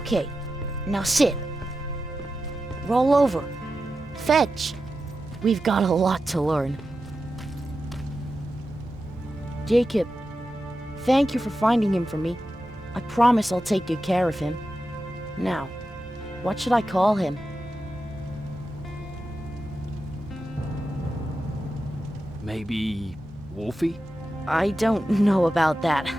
Okay, now sit. Roll over. Fetch. We've got a lot to learn. Jacob, thank you for finding him for me. I promise I'll take good care of him. Now, what should I call him? Maybe Wolfie? I don't know about that.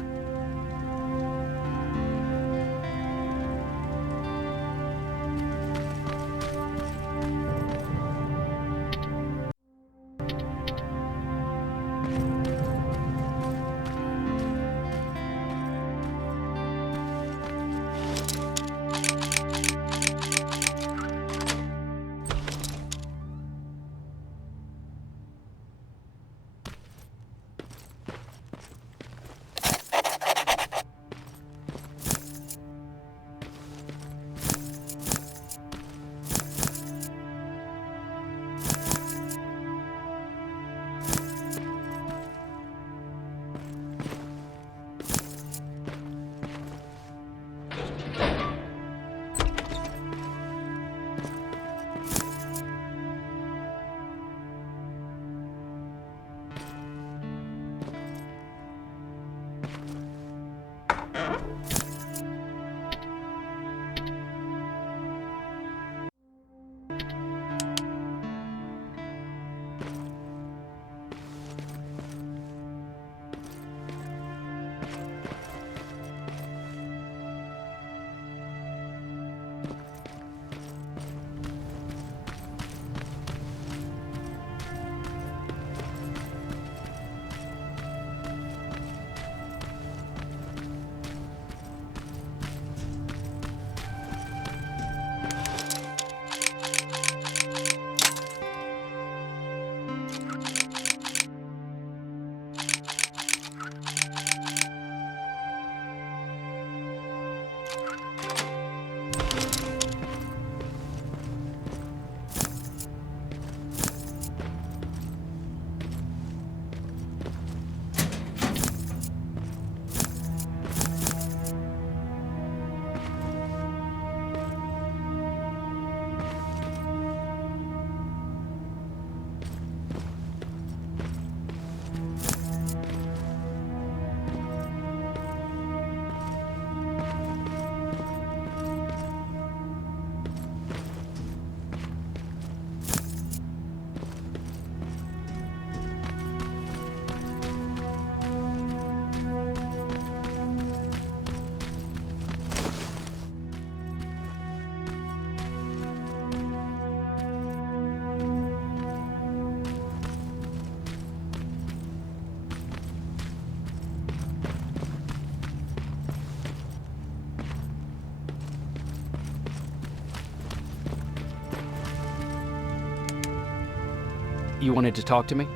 You wanted to talk to me?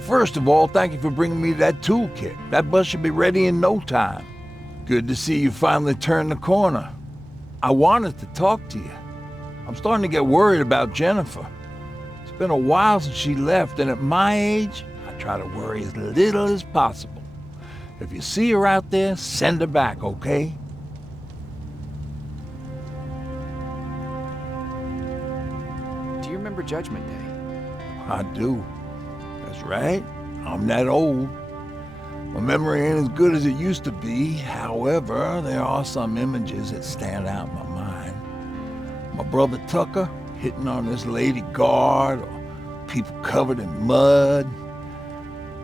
First of all, thank you for bringing me that toolkit. That bus should be ready in no time. Good to see you finally turned the corner. I wanted to talk to you. I'm starting to get worried about Jennifer. It's been a while since she left, and at my age, I try to worry as little as possible. If you see her out there, send her back, okay? Do you remember Judgment Day? I do. That's right. I'm that old. My memory ain't as good as it used to be. However, there are some images that stand out in my mind. My brother Tucker hitting on this lady guard, or people covered in mud.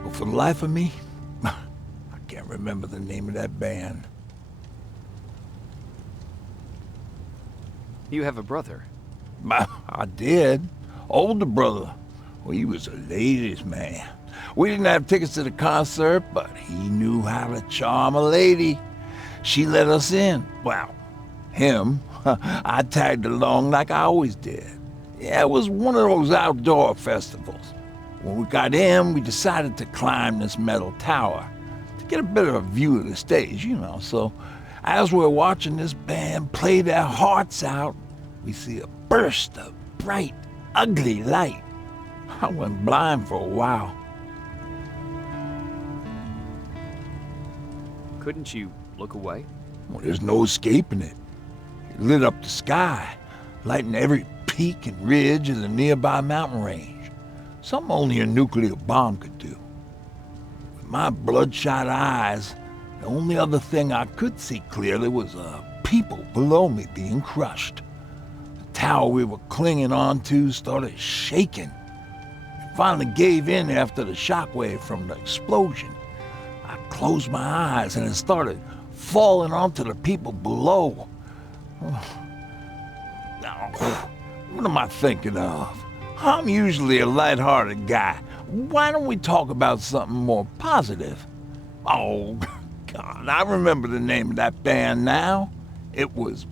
But for the life of me, I can't remember the name of that band. You have a brother. I did. Older brother. Well, he was a ladies' man. We didn't have tickets to the concert, but he knew how to charm a lady. She let us in. Well, him. I tagged along like I always did. Yeah, it was one of those outdoor festivals. When we got in, we decided to climb this metal tower to get a better view of the stage, you know. So as we're watching this band play their hearts out, we see a burst of bright, ugly light. I went blind for a while. Couldn't you look away? Well, there's no escaping it. lit up the sky, lighting every peak and ridge of the nearby mountain range. Something only a nuclear bomb could do. With my bloodshot eyes, the only other thing I could see clearly was people below me being crushed. The tower we were clinging onto started shaking. It finally gave in after the shockwave from the explosion. I closed my eyes and it started falling onto the people below. What am I thinking of? I'm usually a lighthearted guy. Why don't we talk about something more positive? Oh, God, I remember the name of that band now. It was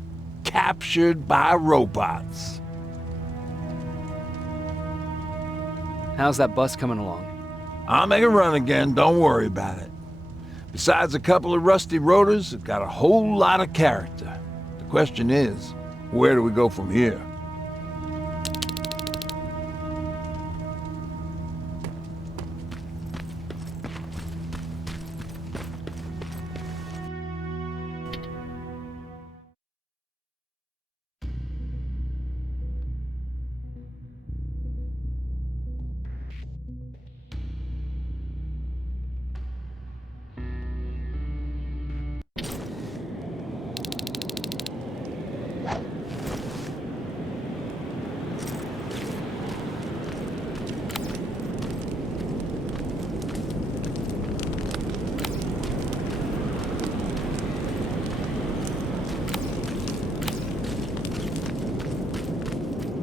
Captured by Robots. How's that bus coming along? I'll make a run again, don't worry about it. Besides a couple of rusty rotors, it's got a whole lot of character. The question is, where do we go from here?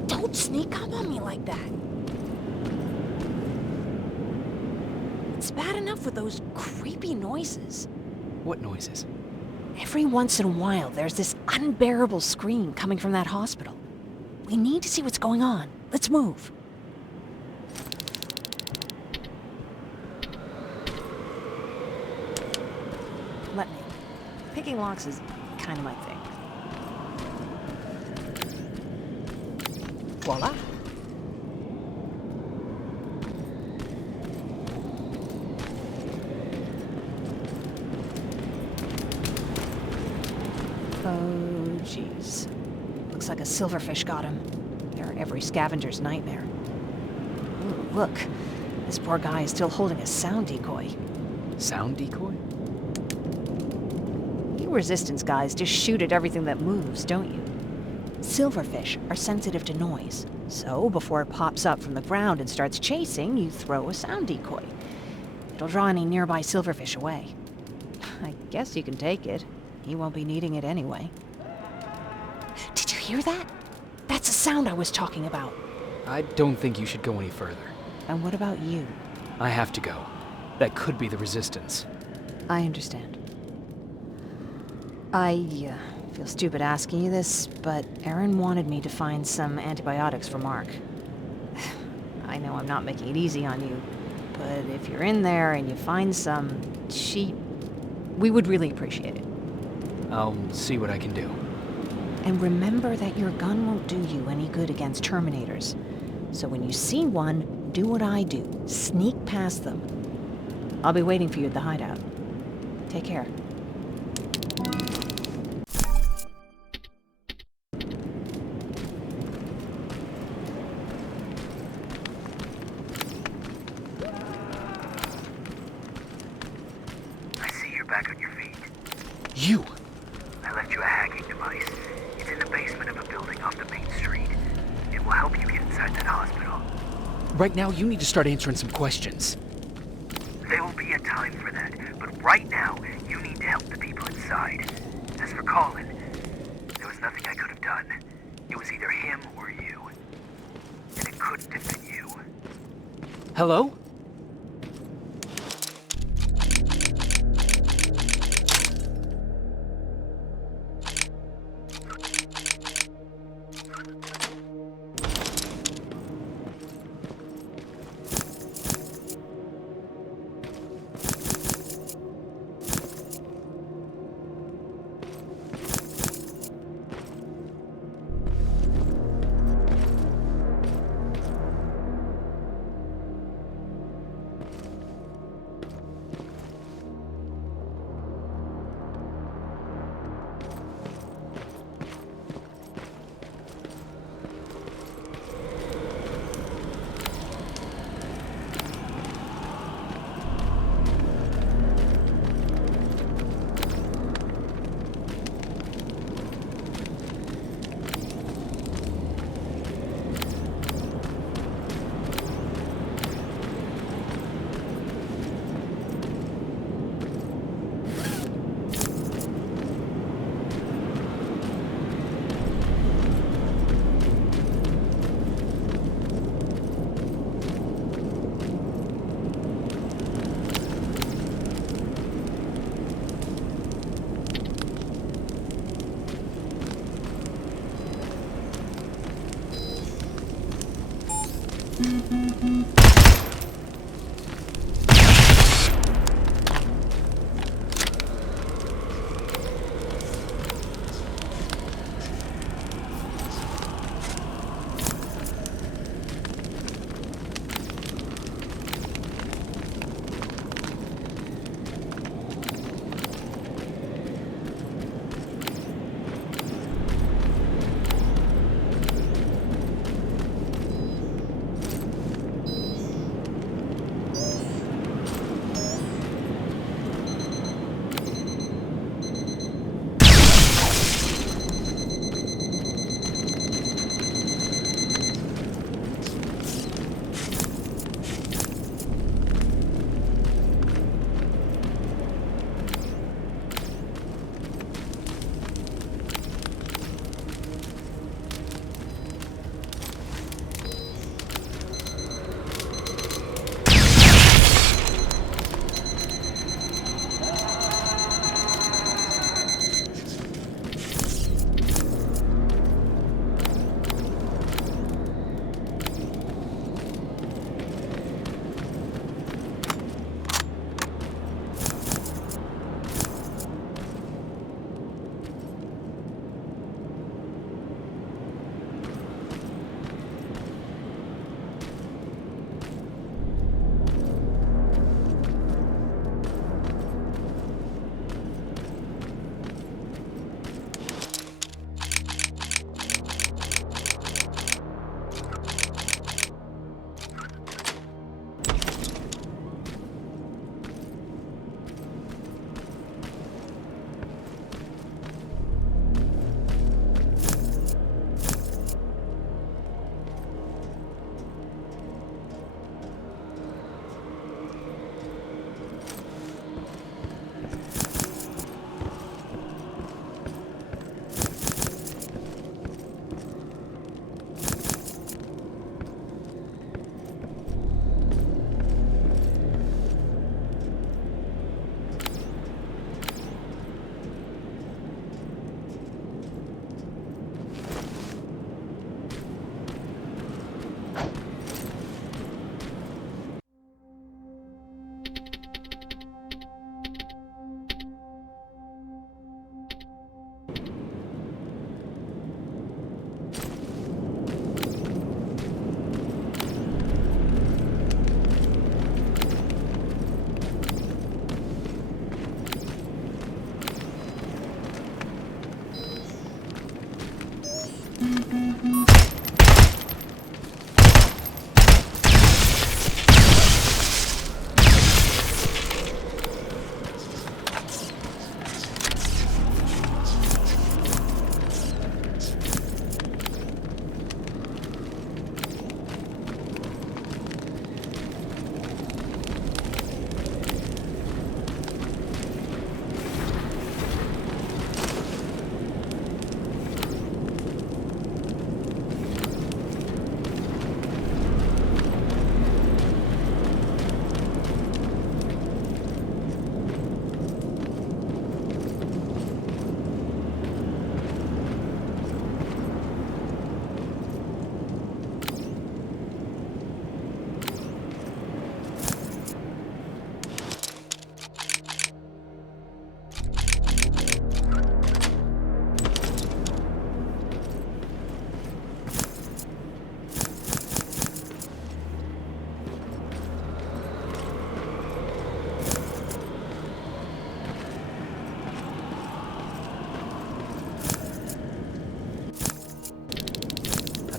Don't sneak up on me like that. It's bad enough with those creepy noises. What noises? Every once in a while, there's this unbearable scream coming from that hospital. We need to see what's going on. Let's move. Let me. Picking locks is kind of my thing. Voila. Oh, jeez. Looks like a silverfish got him. They're every scavenger's nightmare. Ooh, look. This poor guy is still holding a sound decoy. Sound decoy? You Resistance guys just shoot at everything that moves, don't you? Silverfish are sensitive to noise, so before it pops up from the ground and starts chasing, you throw a sound decoy. It'll draw any nearby silverfish away. I guess you can take it. He won't be needing it anyway. Did you hear that? That's the sound I was talking about. I don't think you should go any further. And what about you? I have to go. That could be the Resistance. I understand. I feel stupid asking you this, but Aaron wanted me to find some antibiotics for Mark. I know I'm not making it easy on you, but if you're in there and you find some, we would really appreciate it. I'll see what I can do. And remember that your gun won't do you any good against Terminators. So when you see one, do what I do. Sneak past them. I'll be waiting for you at the hideout. Take care. I see you're back on your feet. You! I left you a hacking device. It's in the basement of a building off the main street. It will help you get inside that hospital. Right now, you need to start answering some questions. There will be a time for that, but right now, you need to help the people inside. As for Colin, there was nothing I could have done. It was either him or you. And it couldn't have been you. Hello?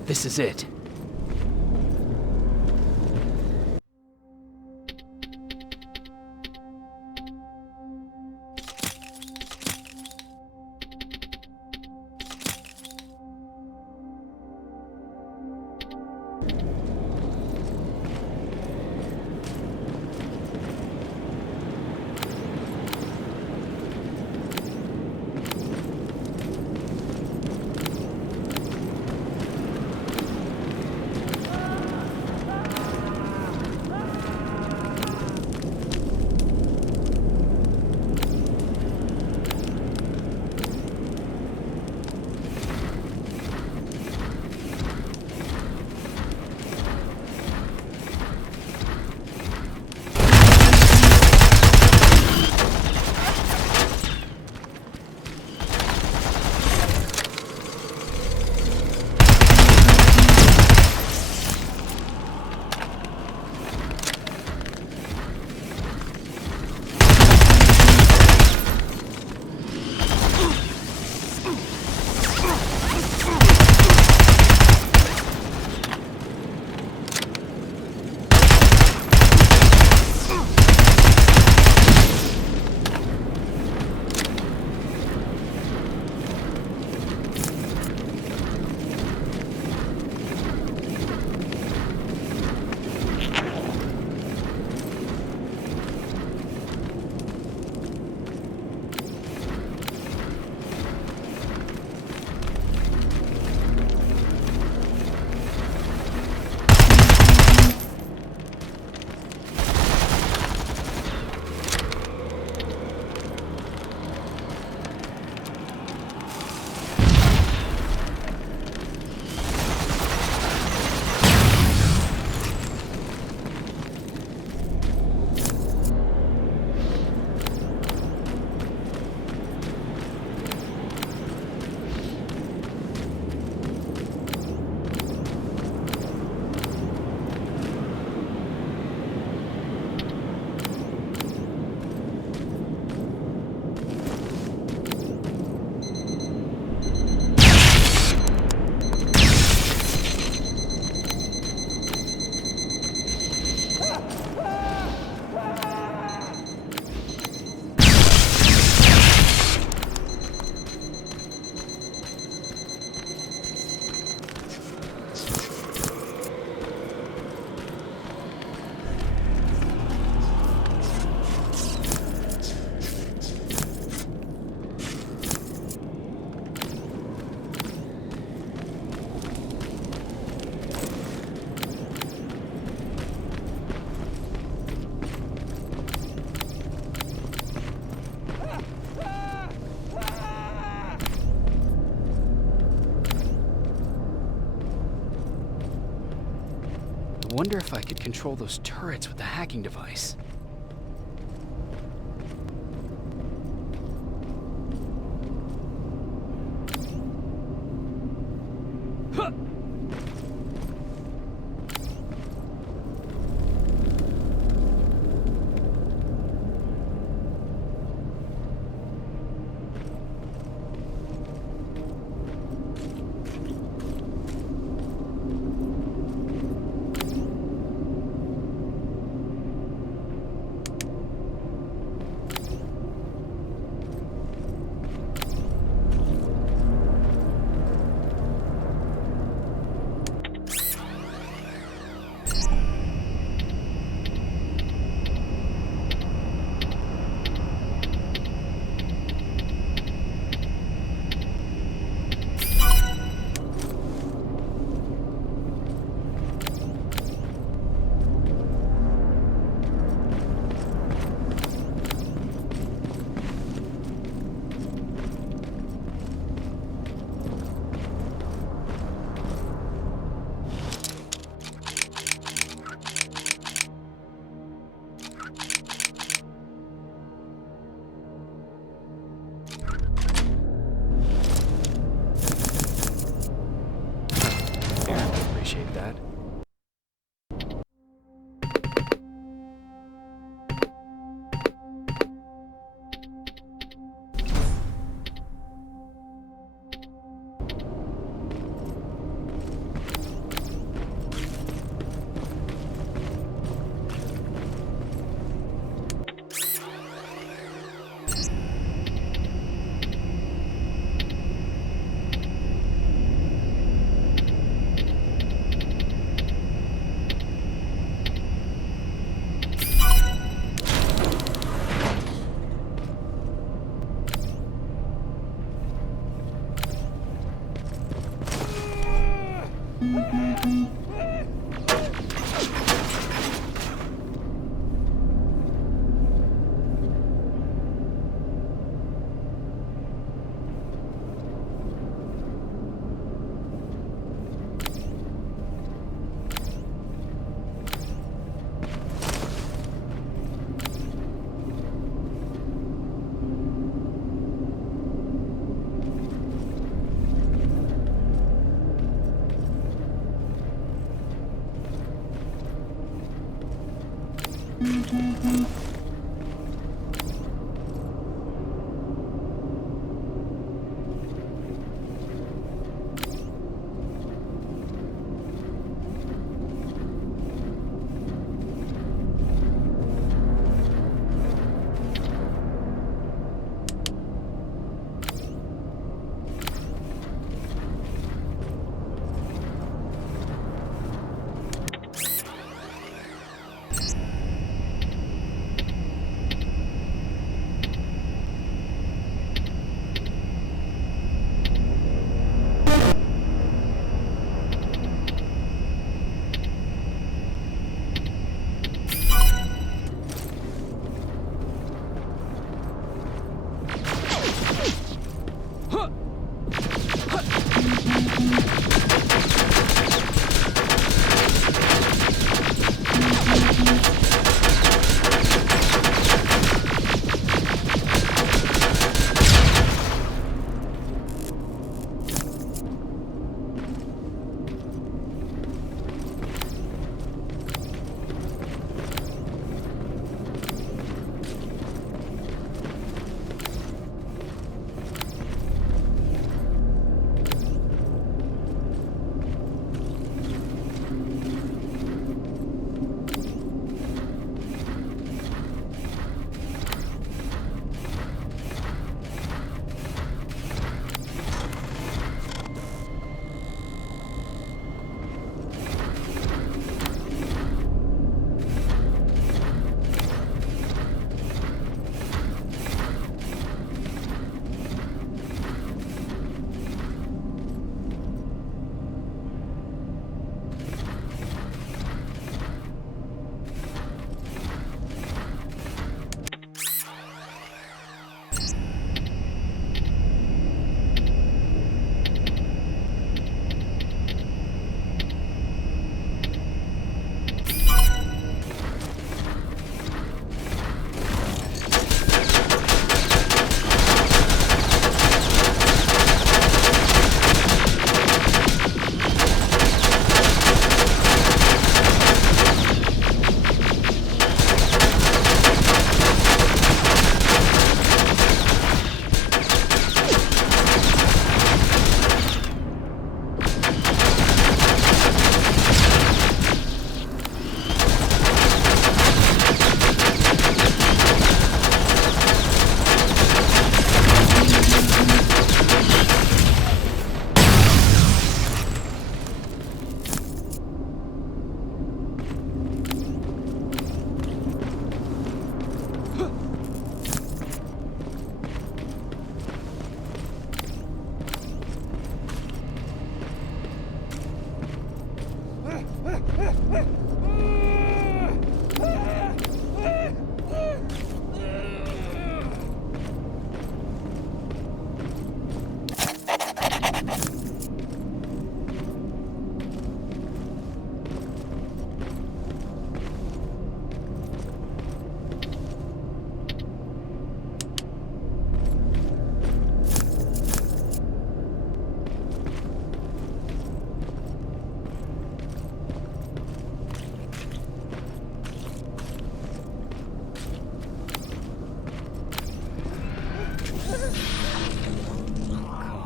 This is it. I wonder if I could control those turrets with the hacking device. Huh. Appreciate that.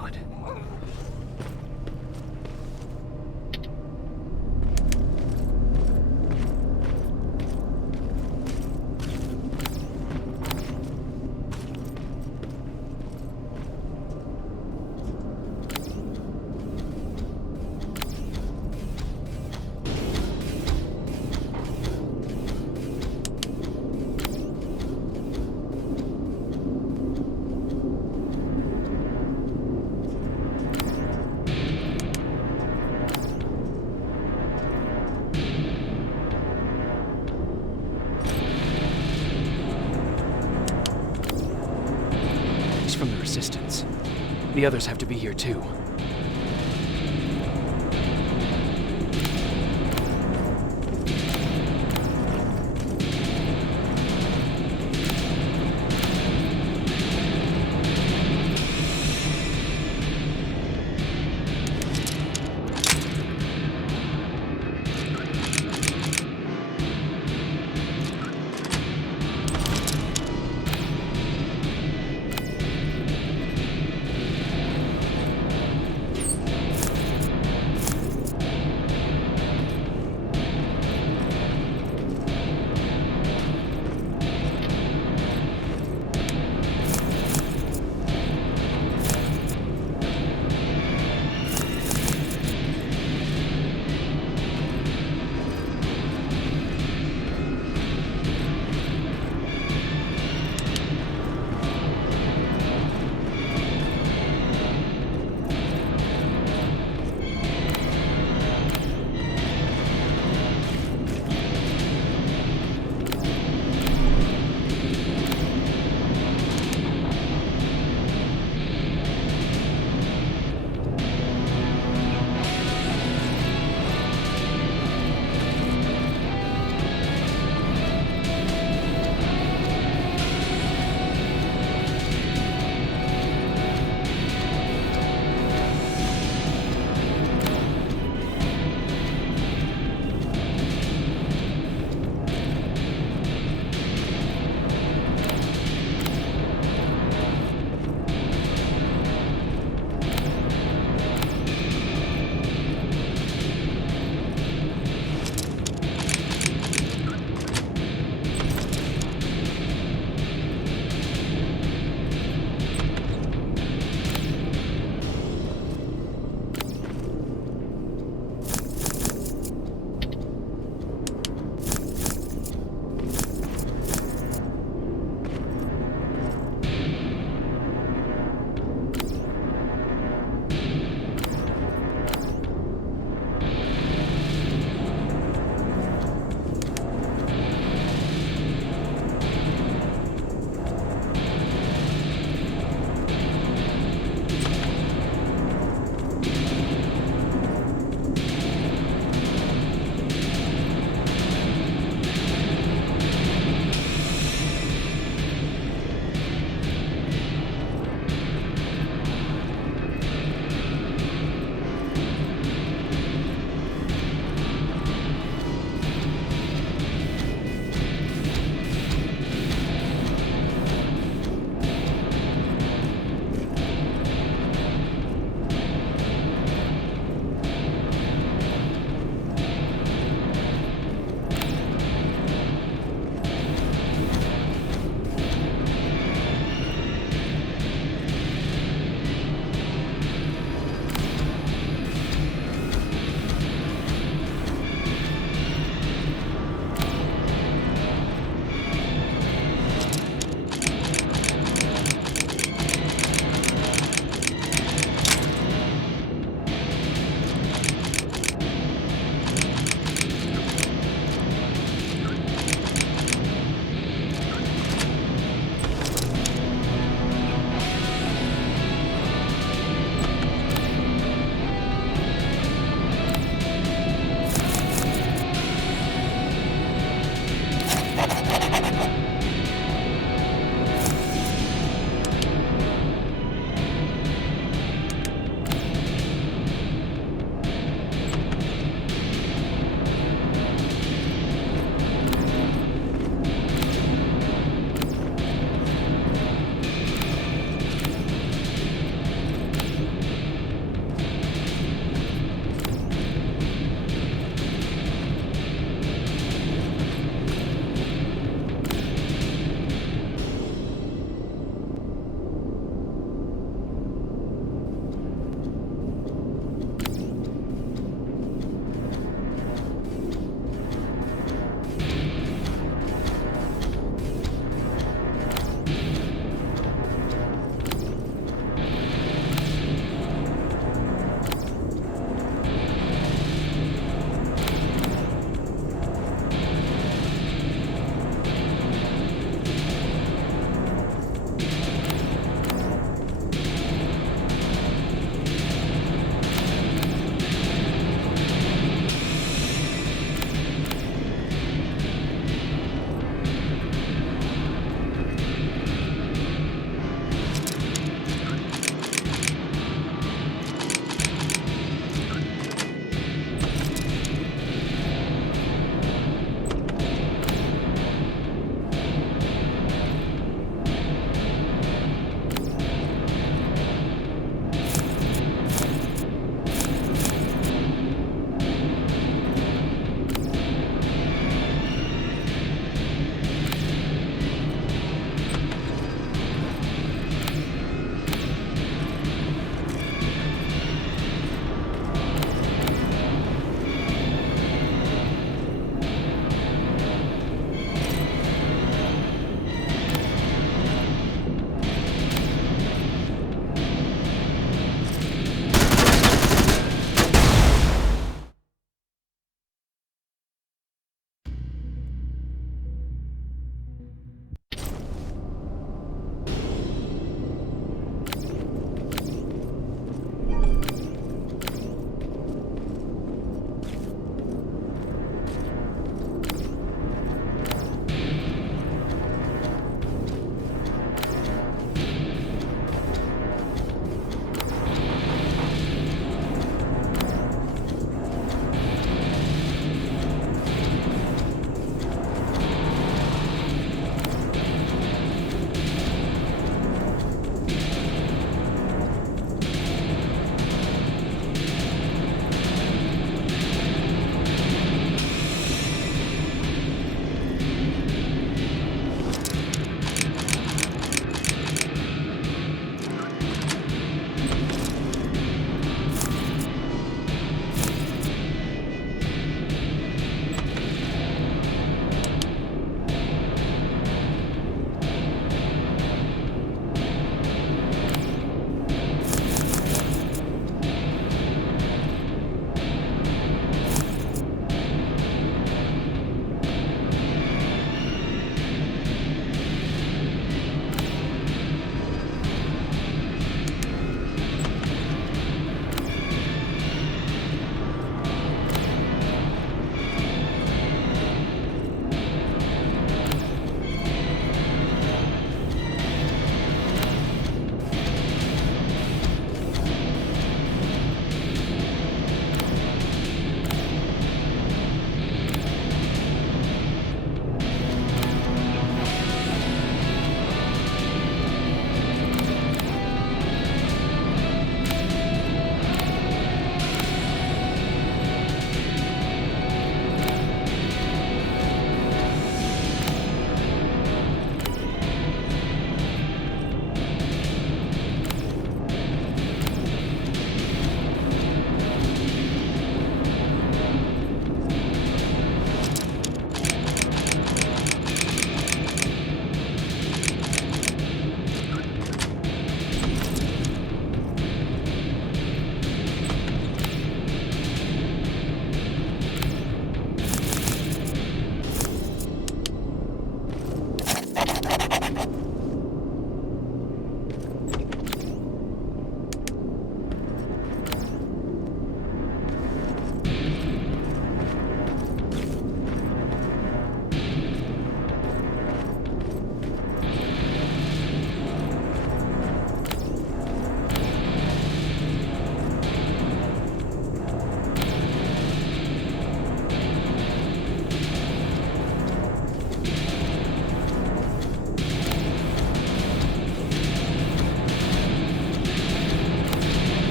God. He's from the Resistance. The others have to be here too.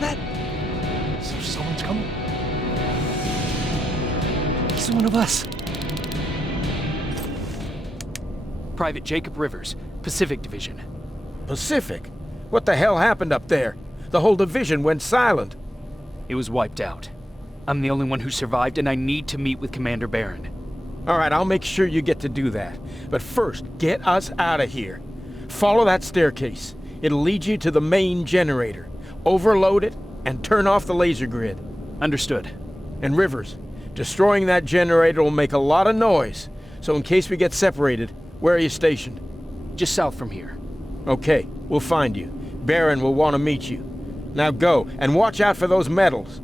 that? Someone's coming. It's one of us. Private Jacob Rivers, Pacific Division. Pacific? What the hell happened up there? The whole division went silent. It was wiped out. I'm the only one who survived, and I need to meet with Commander Barron. All right, I'll make sure you get to do that. But first, get us out of here. Follow that staircase. It'll lead you to the main generator. Overload it and turn off the laser grid. Understood. And Rivers, destroying that generator will make a lot of noise. So in case we get separated, where are you stationed? Just south from here. Okay, we'll find you. Barron will want to meet you. Now go, and watch out for those medals.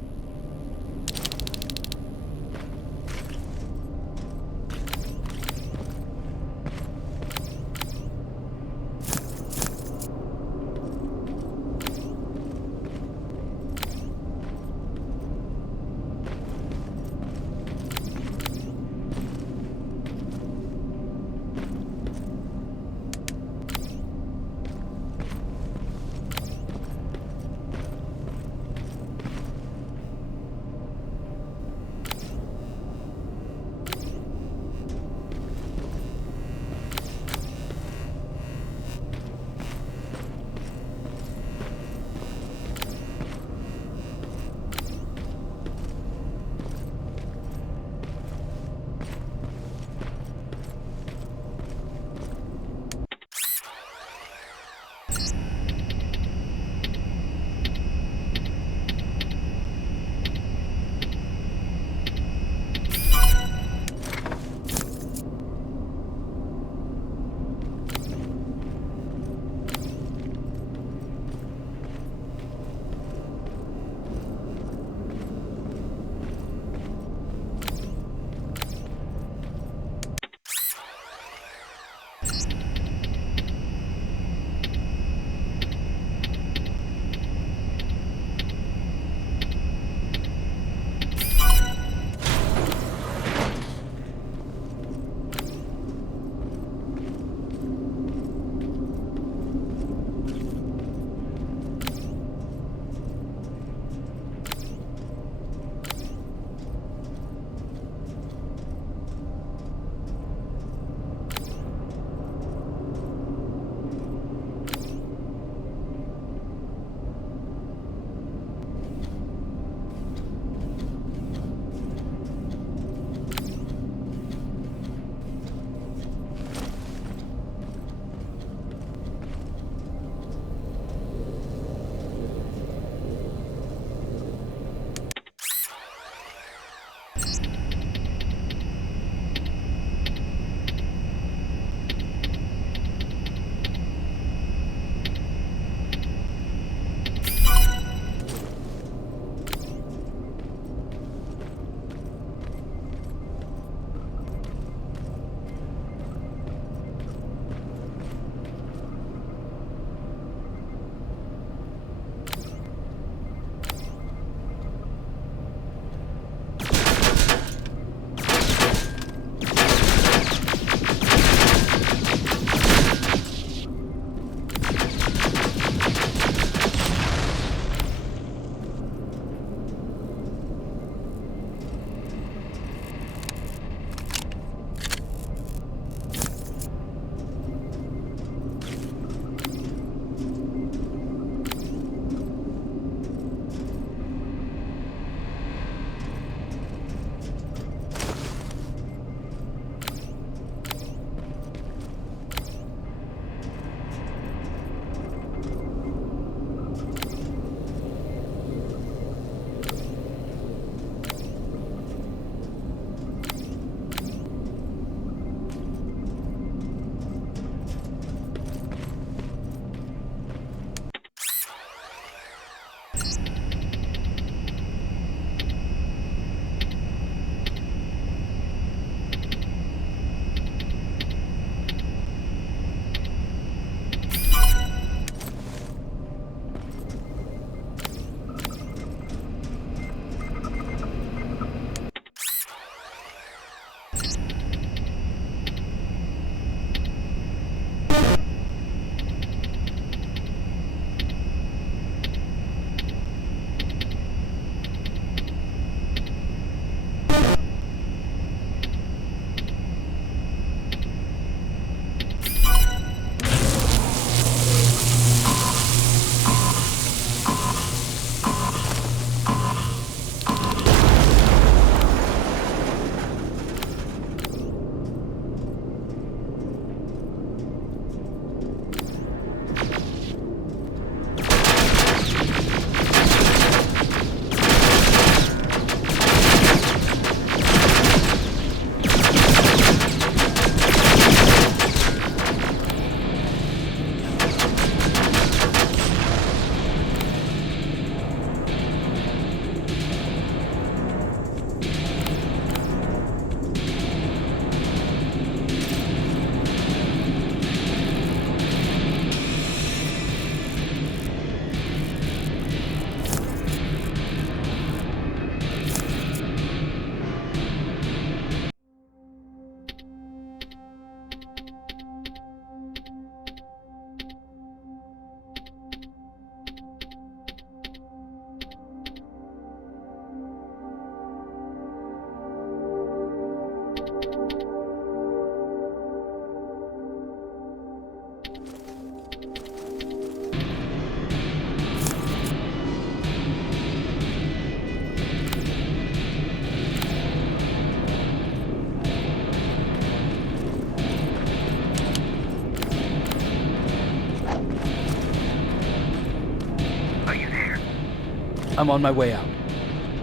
I'm on my way out.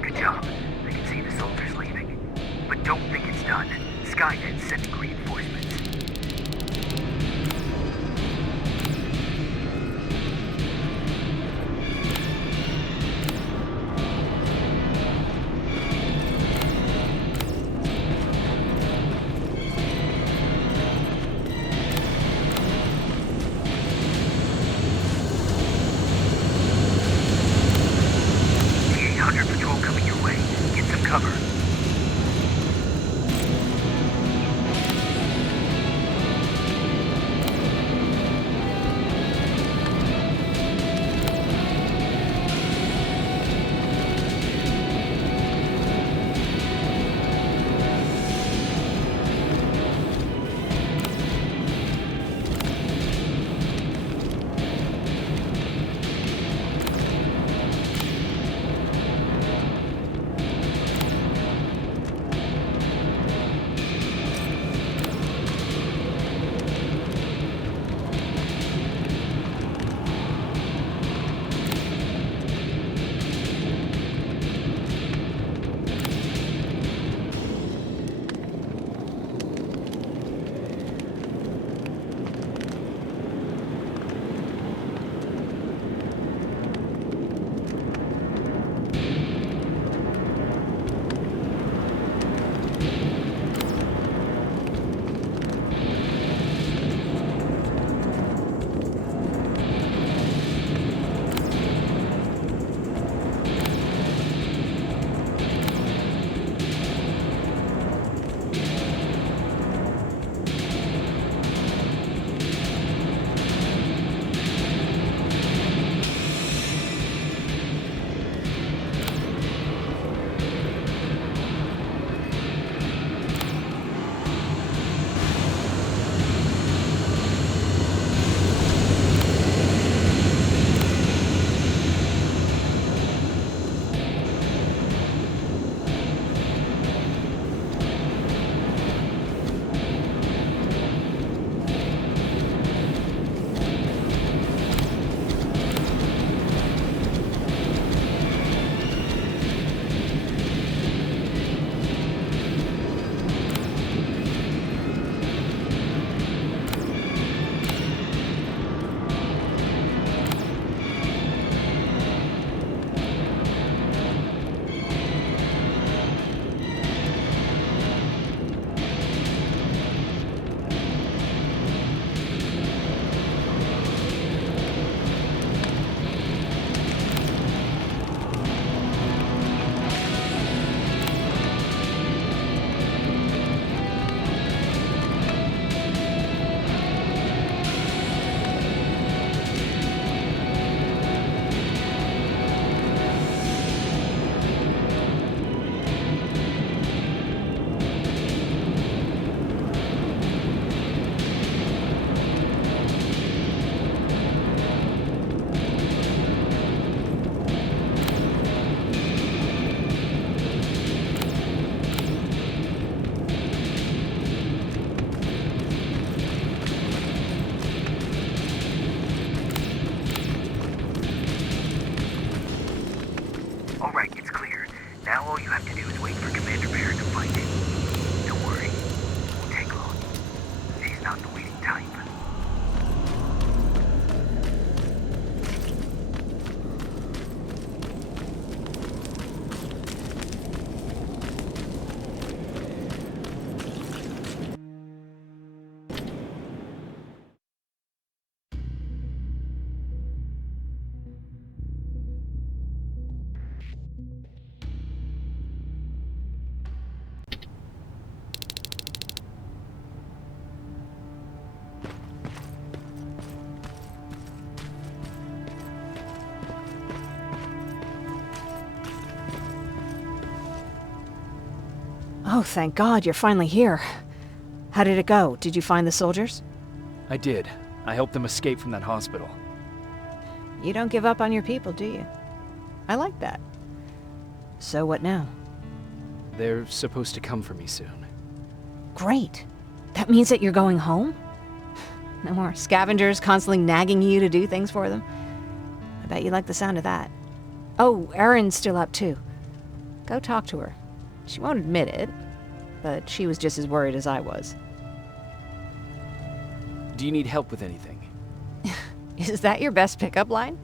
Good job. I can see the soldiers leaving. But don't think it's done. Skynet's sending reinforcements. The 800 patrol coming your way. Get some cover. Alright, it's clear. Now all you have to do is wait for Commander Barrett to find it. Don't worry. It won't take long. She's not the waiting type. Oh, thank God, you're finally here. How did it go? Did you find the soldiers? I did. I helped them escape from that hospital. You don't give up on your people, do you? I like that. So what now? They're supposed to come for me soon. Great. That means that you're going home? No more scavengers constantly nagging you to do things for them? I bet you like the sound of that. Oh, Erin's still up too. Go talk to her. She won't admit it, but she was just as worried as I was. Do you need help with anything? Is that your best pickup line?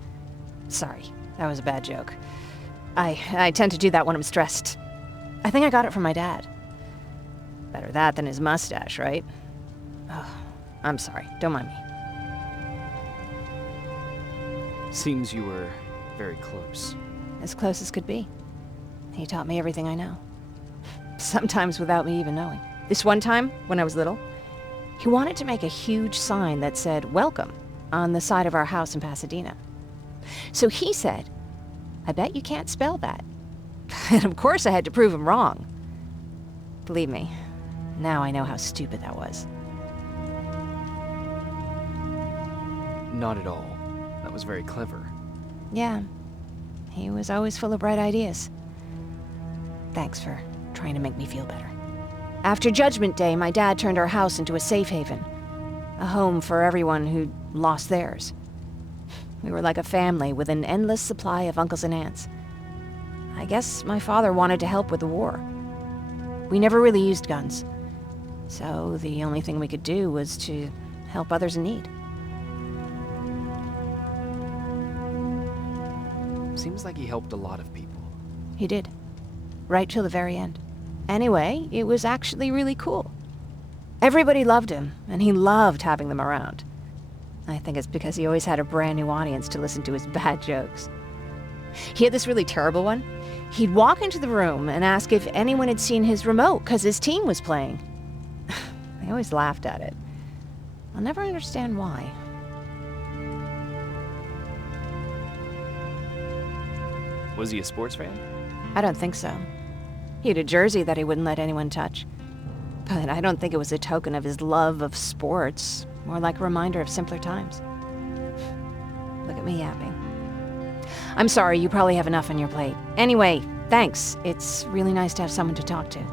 Sorry, that was a bad joke. I tend to do that when I'm stressed. I think I got it from my dad. Better that than his mustache, right? Oh, I'm sorry. Don't mind me. Seems you were very close. As close as could be. He taught me everything I know. Sometimes without me even knowing. This one time, when I was little, he wanted to make a huge sign that said, "Welcome," on the side of our house in Pasadena. So he said, "I bet you can't spell that." And of course I had to prove him wrong. Believe me, now I know how stupid that was. Not at all. That was very clever. Yeah, he was always full of bright ideas. Thanks for trying to make me feel better. After Judgment Day, my dad turned our house into a safe haven. A home for everyone who'd lost theirs. We were like a family with an endless supply of uncles and aunts. I guess my father wanted to help with the war. We never really used guns. So the only thing we could do was to help others in need. Seems like he helped a lot of people. He did. Right till the very end. Anyway, it was actually really cool. Everybody loved him, and he loved having them around. I think it's because he always had a brand new audience to listen to his bad jokes. He had this really terrible one. He'd walk into the room and ask if anyone had seen his remote because his team was playing. I always laughed at it. I'll never understand why. Was he a sports fan? I don't think so. He had a jersey that he wouldn't let anyone touch. But I don't think it was a token of his love of sports, more like a reminder of simpler times. Look at me yapping. I'm sorry, you probably have enough on your plate. Anyway, thanks. It's really nice to have someone to talk to.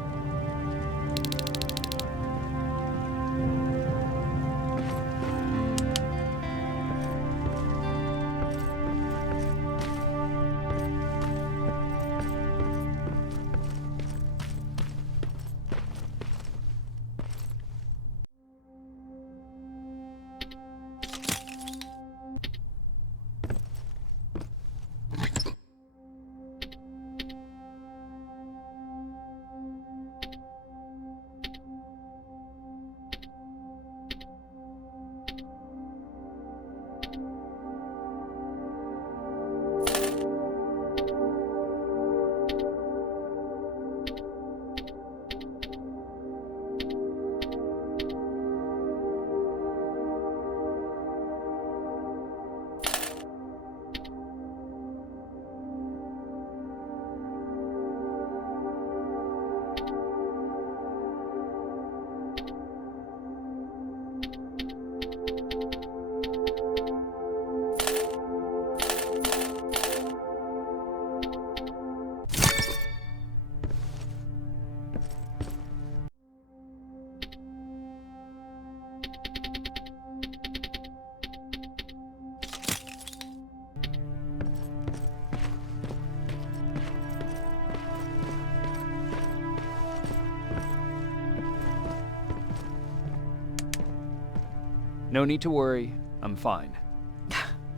No need to worry. I'm fine.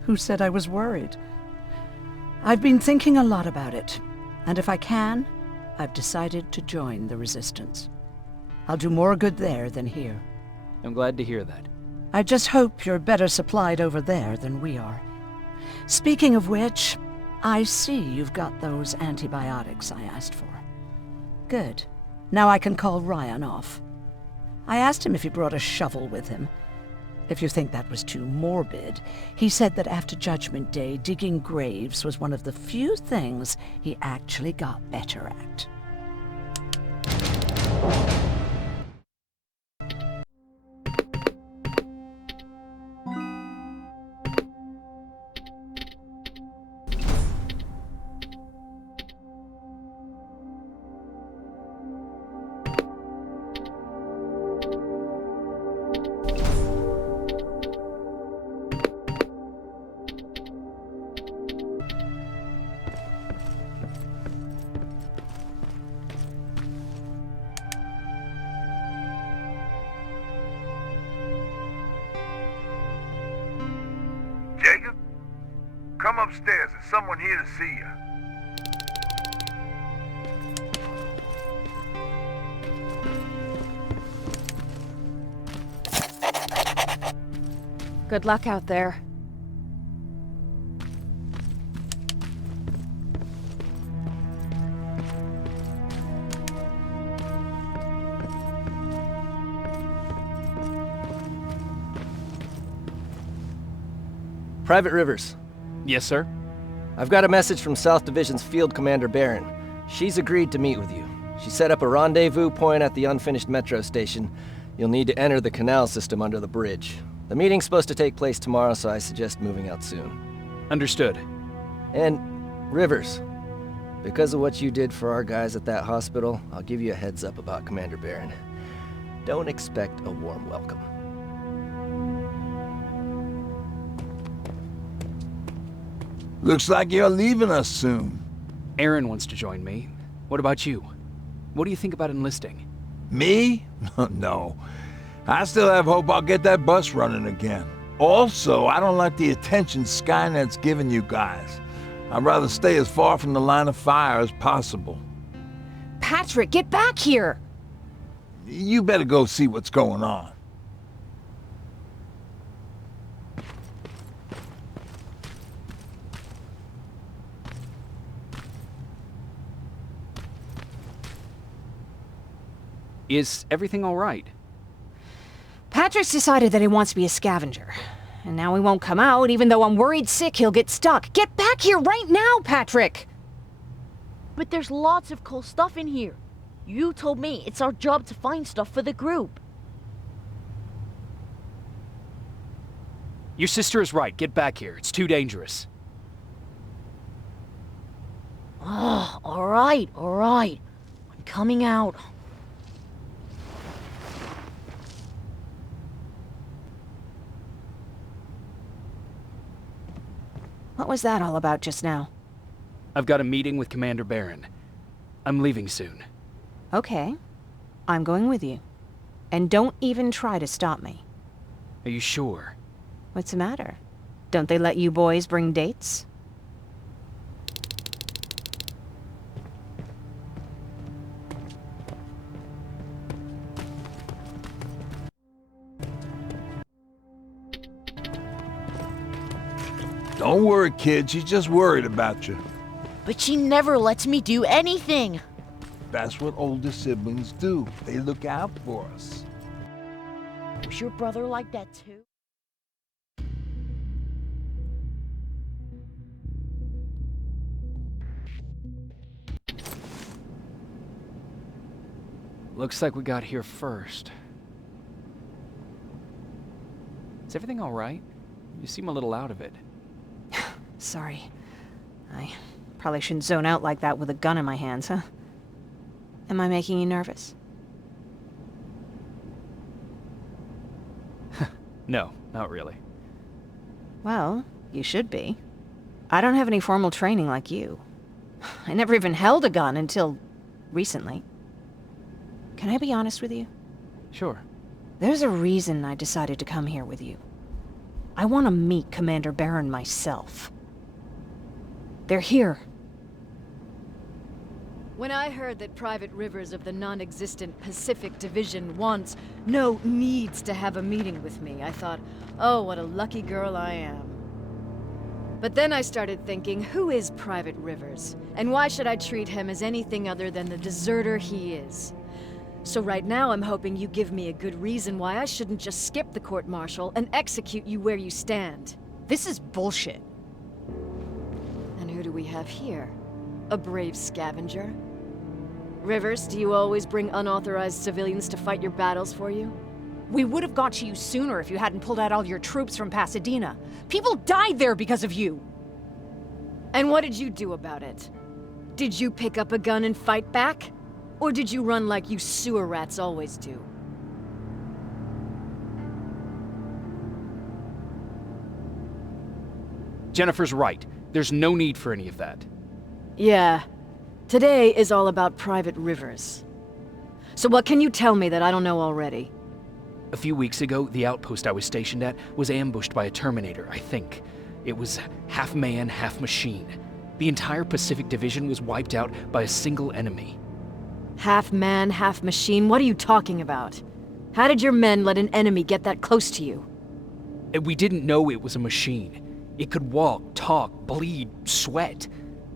Who said I was worried? I've been thinking a lot about it, and if I can, I've decided to join the Resistance. I'll do more good there than here. I'm glad to hear that. I just hope you're better supplied over there than we are. Speaking of which, I see you've got those antibiotics I asked for. Good. Now I can call Ryan off. I asked him if he brought a shovel with him. If you think that was too morbid, he said that after Judgment Day, digging graves was one of the few things he actually got better at. Come upstairs. There's someone here to see you. Good luck out there. Private Rivers, Yes, sir? I've got a message from South Division's Field Commander Barron. She's agreed to meet with you. She set up a rendezvous point at the unfinished metro station. You'll need to enter the canal system under the bridge. The meeting's supposed to take place tomorrow, so I suggest moving out soon. Understood. And, Rivers, because of what you did for our guys at that hospital, I'll give you a heads up about Commander Barron. Don't expect a warm welcome. Looks like you're leaving us soon. Aaron wants to join me. What about you? What do you think about enlisting? Me? No. I still have hope I'll get that bus running again. Also, I don't like the attention Skynet's giving you guys. I'd rather stay as far from the line of fire as possible. Patrick, get back here! You better go see what's going on. Is everything all right? Patrick's decided that he wants to be a scavenger. And now he won't come out, even though I'm worried sick he'll get stuck. Get back here right now, Patrick! But there's lots of cool stuff in here. You told me it's our job to find stuff for the group. Your sister is right. Get back here. It's too dangerous. Oh, alright. I'm coming out. What was that all about just now? I've got a meeting with Commander Barron. I'm leaving soon. Okay. I'm going with you. And don't even try to stop me. Are you sure? What's the matter? Don't they let you boys bring dates? Don't worry, kid. She's just worried about you. But she never lets me do anything. That's what older siblings do. They look out for us. Was your brother like that too? Looks like we got here first. Is everything all right? You seem a little out of it. Sorry. I probably shouldn't zone out like that with a gun in my hands, huh? Am I making you nervous? No, not really. Well, you should be. I don't have any formal training like you. I never even held a gun until recently. Can I be honest with you? Sure. There's a reason I decided to come here with you. I want to meet Commander Barron myself. They're here. When I heard that Private Rivers of the non-existent Pacific Division needs to have a meeting with me, I thought, oh, what a lucky girl I am. But then I started thinking, who is Private Rivers? And why should I treat him as anything other than the deserter he is? So right now I'm hoping you give me a good reason why I shouldn't just skip the court-martial and execute you where you stand. This is bullshit. And who do we have here? A brave scavenger? Rivers, do you always bring unauthorized civilians to fight your battles for you? We would have got to you sooner if you hadn't pulled out all your troops from Pasadena. People died there because of you! And what did you do about it? Did you pick up a gun and fight back? Or did you run like you sewer rats always do? Jennifer's right. There's no need for any of that. Yeah. Today is all about Private Rivers. So what can you tell me that I don't know already? A few weeks ago, the outpost I was stationed at was ambushed by a Terminator, I think. It was half man, half machine. The entire Pacific Division was wiped out by a single enemy. Half man, half machine? What are you talking about? How did your men let an enemy get that close to you? We didn't know it was a machine. It could walk, talk, bleed, sweat.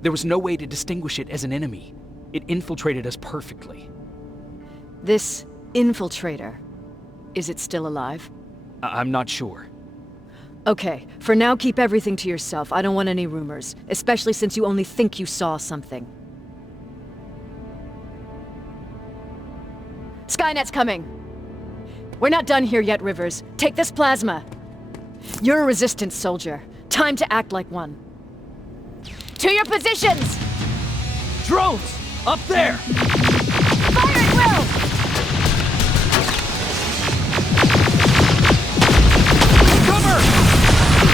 There was no way to distinguish it as an enemy. It infiltrated us perfectly. This infiltrator, is it still alive? I'm not sure. Okay, for now keep everything to yourself. I don't want any rumors, especially since you only think you saw something. Skynet's coming! We're not done here yet, Rivers. Take this plasma. You're a Resistance soldier. Time to act like one. To your positions! Drones! Up there! Fire at will! Cover!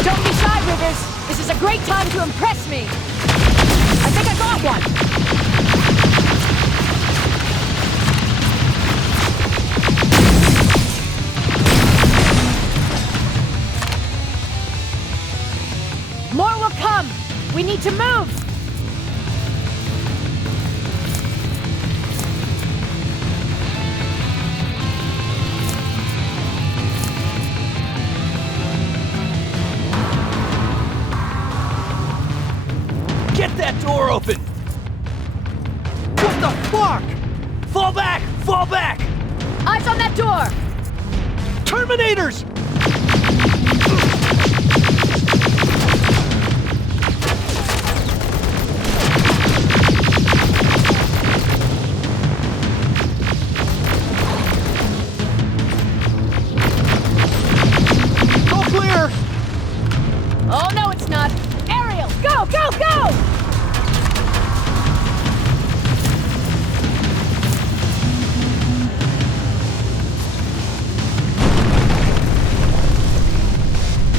Don't be shy, Rivers. This is a great time to impress me. I think I got one. More will come! We need to move! Get that door open! What the fuck? Fall back! Fall back! Eyes on that door! Terminators! Oh, no, it's not. Ariel, go, go, go!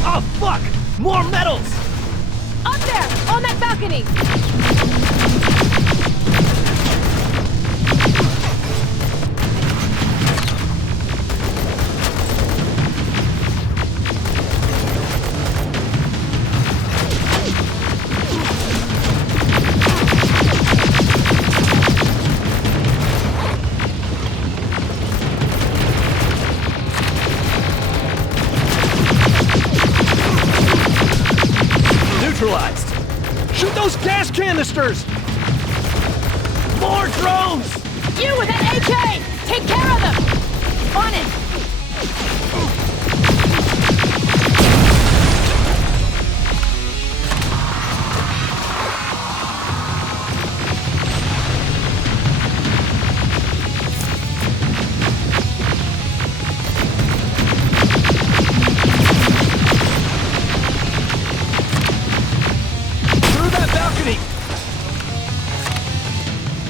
Oh, fuck! More metals! Up there, on that balcony! Neutralized! Shoot those gas canisters! More drones! You with that AK! Take care of them! On it! Through that balcony!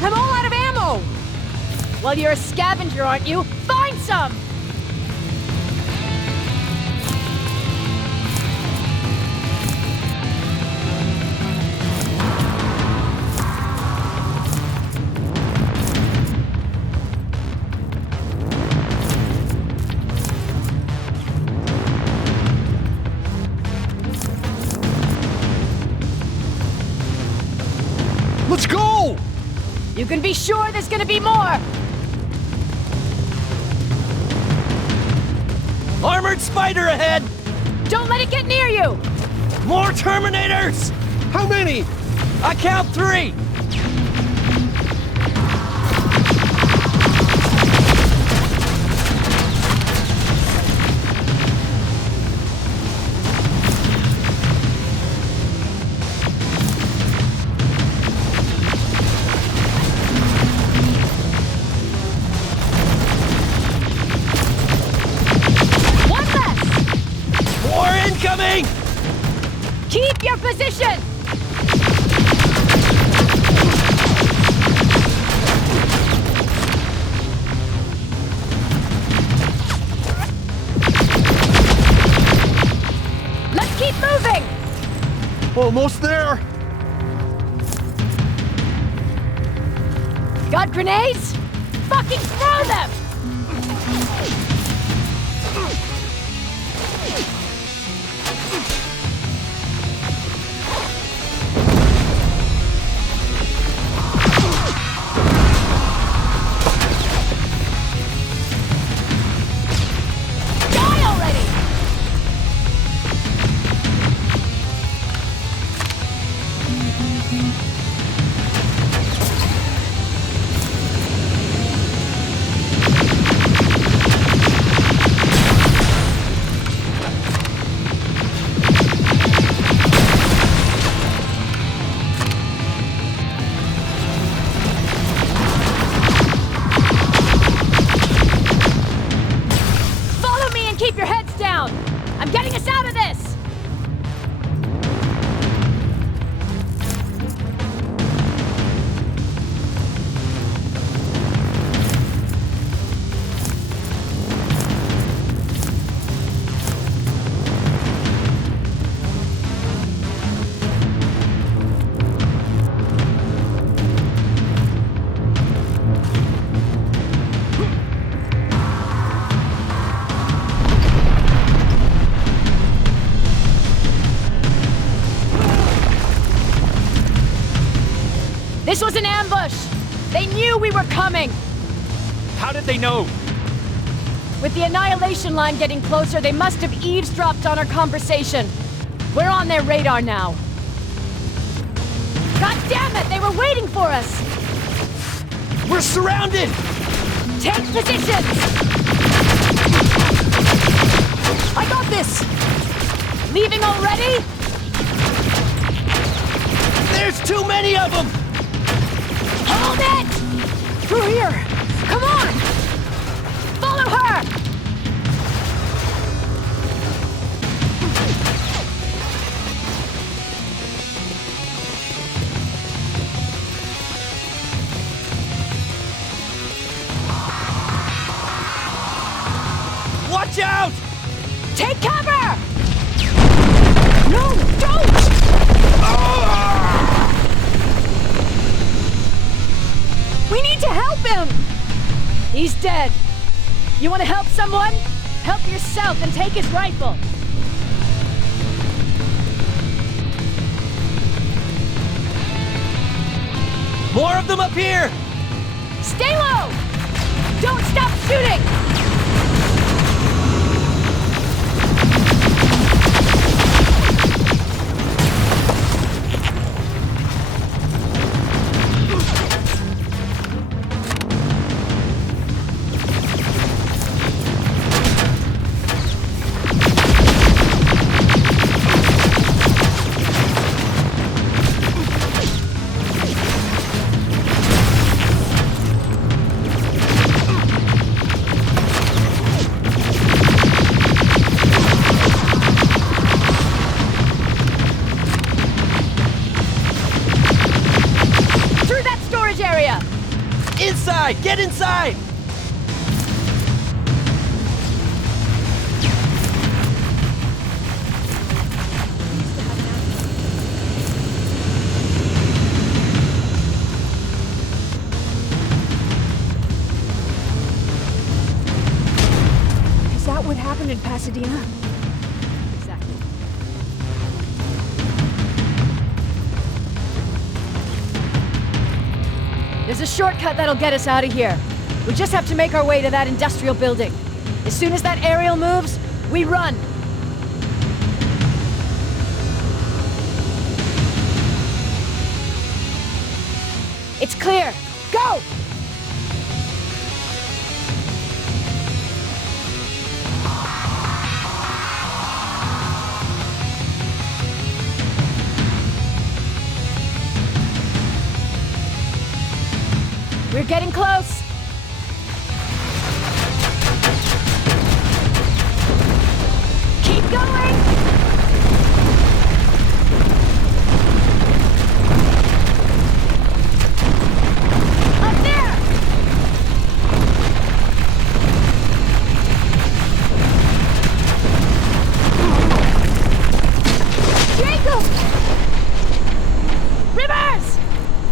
I'm all out of ammo! Well, you're a scavenger, aren't you? Find some! Let's go! You can be sure there's gonna be more! Armored spider ahead! Don't let it get near you! More Terminators! How many? I count 3! One less! More incoming! Keep your position! Let's keep moving! Almost there! Got grenades? Fucking throw them! This was an ambush! They knew we were coming! How did they know? With the annihilation line getting closer, they must have eavesdropped on our conversation. We're on their radar now. God damn it! They were waiting for us! We're surrounded! Take positions! I got this! Leaving already? There's too many of them! Hold it! Through here! Come on! Follow her! Watch out! Take cover! No, don't! We need to help him! He's dead. You want to help someone? Help yourself and take his rifle. More of them up here! Stay low! Don't stop shooting! Inside! Get inside! Is that what happened in Pasadena? Exactly. There's a shortcut that'll get us out of here. We just have to make our way to that industrial building. As soon as that aerial moves, we run. It's clear. Go! We're getting close. Keep going. Up there. Jacob! Rivers!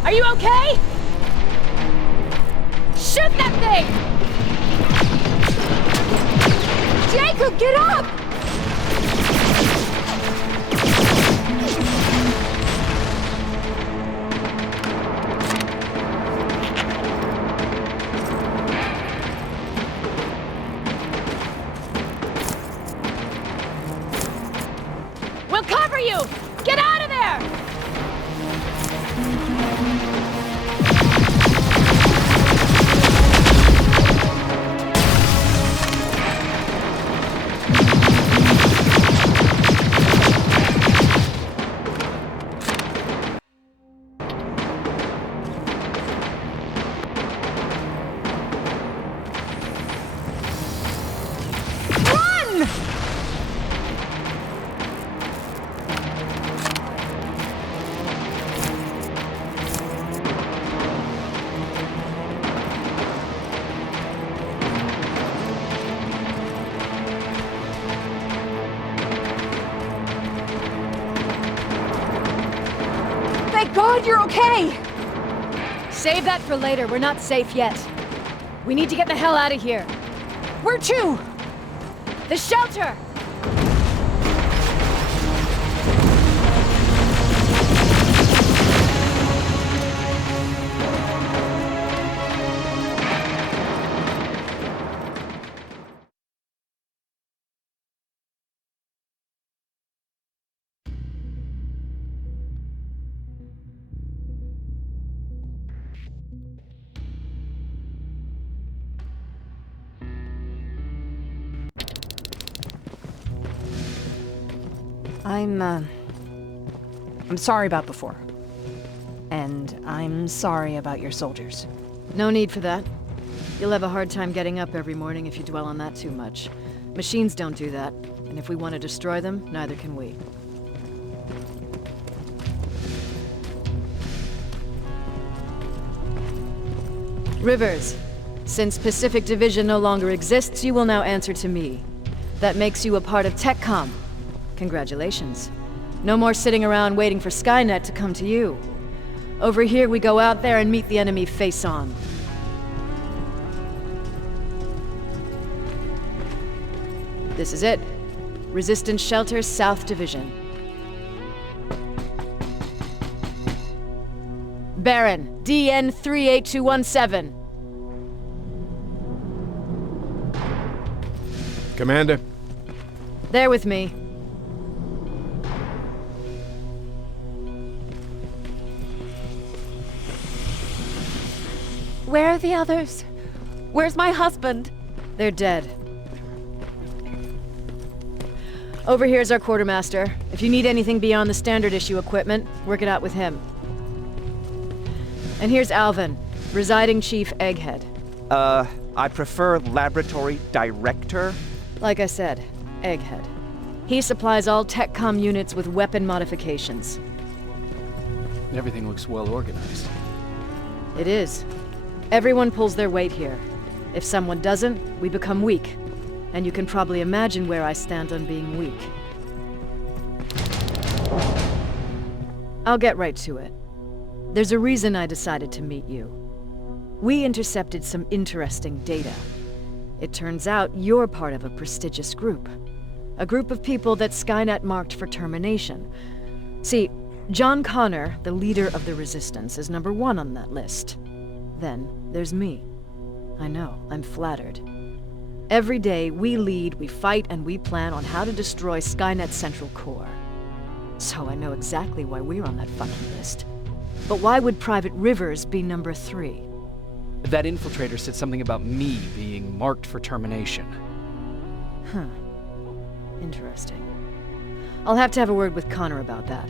Are you okay? Shoot that thing! Jacob, get up! We'll cover you! Get out of there! Thank God you're okay! Save that for later. We're not safe yet. We need to get the hell out of here. Where to? The shelter! I'm sorry about before. And I'm sorry about your soldiers. No need for that. You'll have a hard time getting up every morning if you dwell on that too much. Machines don't do that, and if we want to destroy them, neither can we. Rivers, since Pacific Division no longer exists, you will now answer to me. That makes you a part of TechCom. Congratulations. No more sitting around waiting for Skynet to come to you. Over here, we go out there and meet the enemy face-on. This is it. Resistance Shelter, South Division. Baron, DN 38217. Commander? There with me. Where are the others? Where's my husband? They're dead. Over here's our quartermaster. If you need anything beyond the standard issue equipment, work it out with him. And here's Alvin, residing chief Egghead. I prefer laboratory director. Like I said, Egghead. He supplies all TechCom units with weapon modifications. Everything looks well organized. It is. Everyone pulls their weight here. If someone doesn't, we become weak. And you can probably imagine where I stand on being weak. I'll get right to it. There's a reason I decided to meet you. We intercepted some interesting data. It turns out you're part of a prestigious group. A group of people that Skynet marked for termination. See, John Connor, the leader of the Resistance, is number 1 on that list. Then there's me. I know, I'm flattered. Every day, we lead, we fight, and we plan on how to destroy Skynet's central core. So I know exactly why we're on that fucking list. But why would Private Rivers be number 3? That infiltrator said something about me being marked for termination. Huh. Interesting. I'll have to have a word with Connor about that.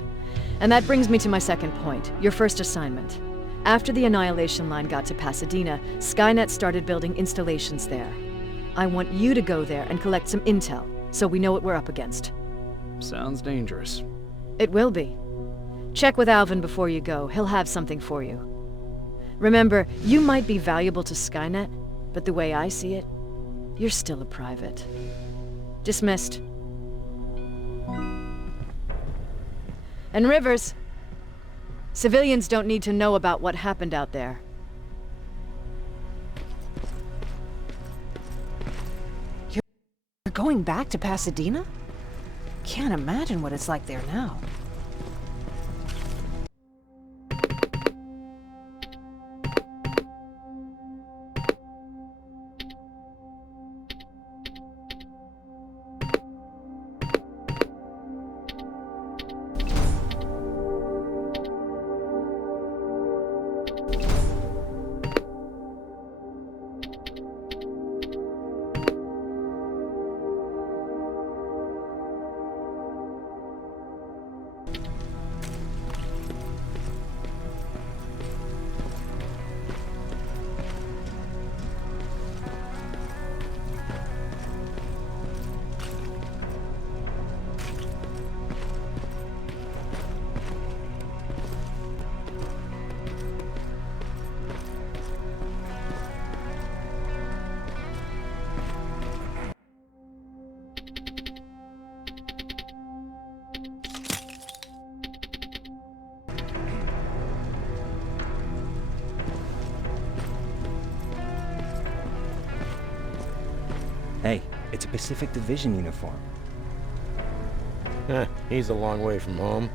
And that brings me to my second point, your first assignment. After the Annihilation Line got to Pasadena, Skynet started building installations there. I want you to go there and collect some intel, so we know what we're up against. Sounds dangerous. It will be. Check with Alvin before you go. He'll have something for you. Remember, you might be valuable to Skynet, but the way I see it, you're still a private. Dismissed. And Rivers, civilians don't need to know about what happened out there. You're going back to Pasadena? Can't imagine what it's like there now. Hey, it's a Pacific Division uniform. He's a long way from home.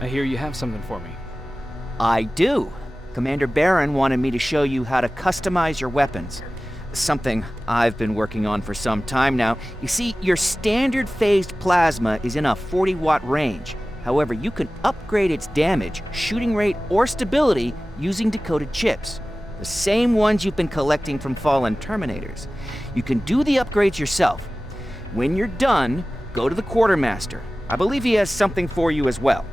I hear you have something for me. I do. Commander Barron wanted me to show you how to customize your weapons. Something I've been working on for some time now. You see, your standard phased plasma is in a 40-watt range. However, you can upgrade its damage, shooting rate, or stability using decoded chips. The same ones you've been collecting from fallen Terminators. You can do the upgrades yourself. When you're done, go to the Quartermaster. I believe he has something for you as well.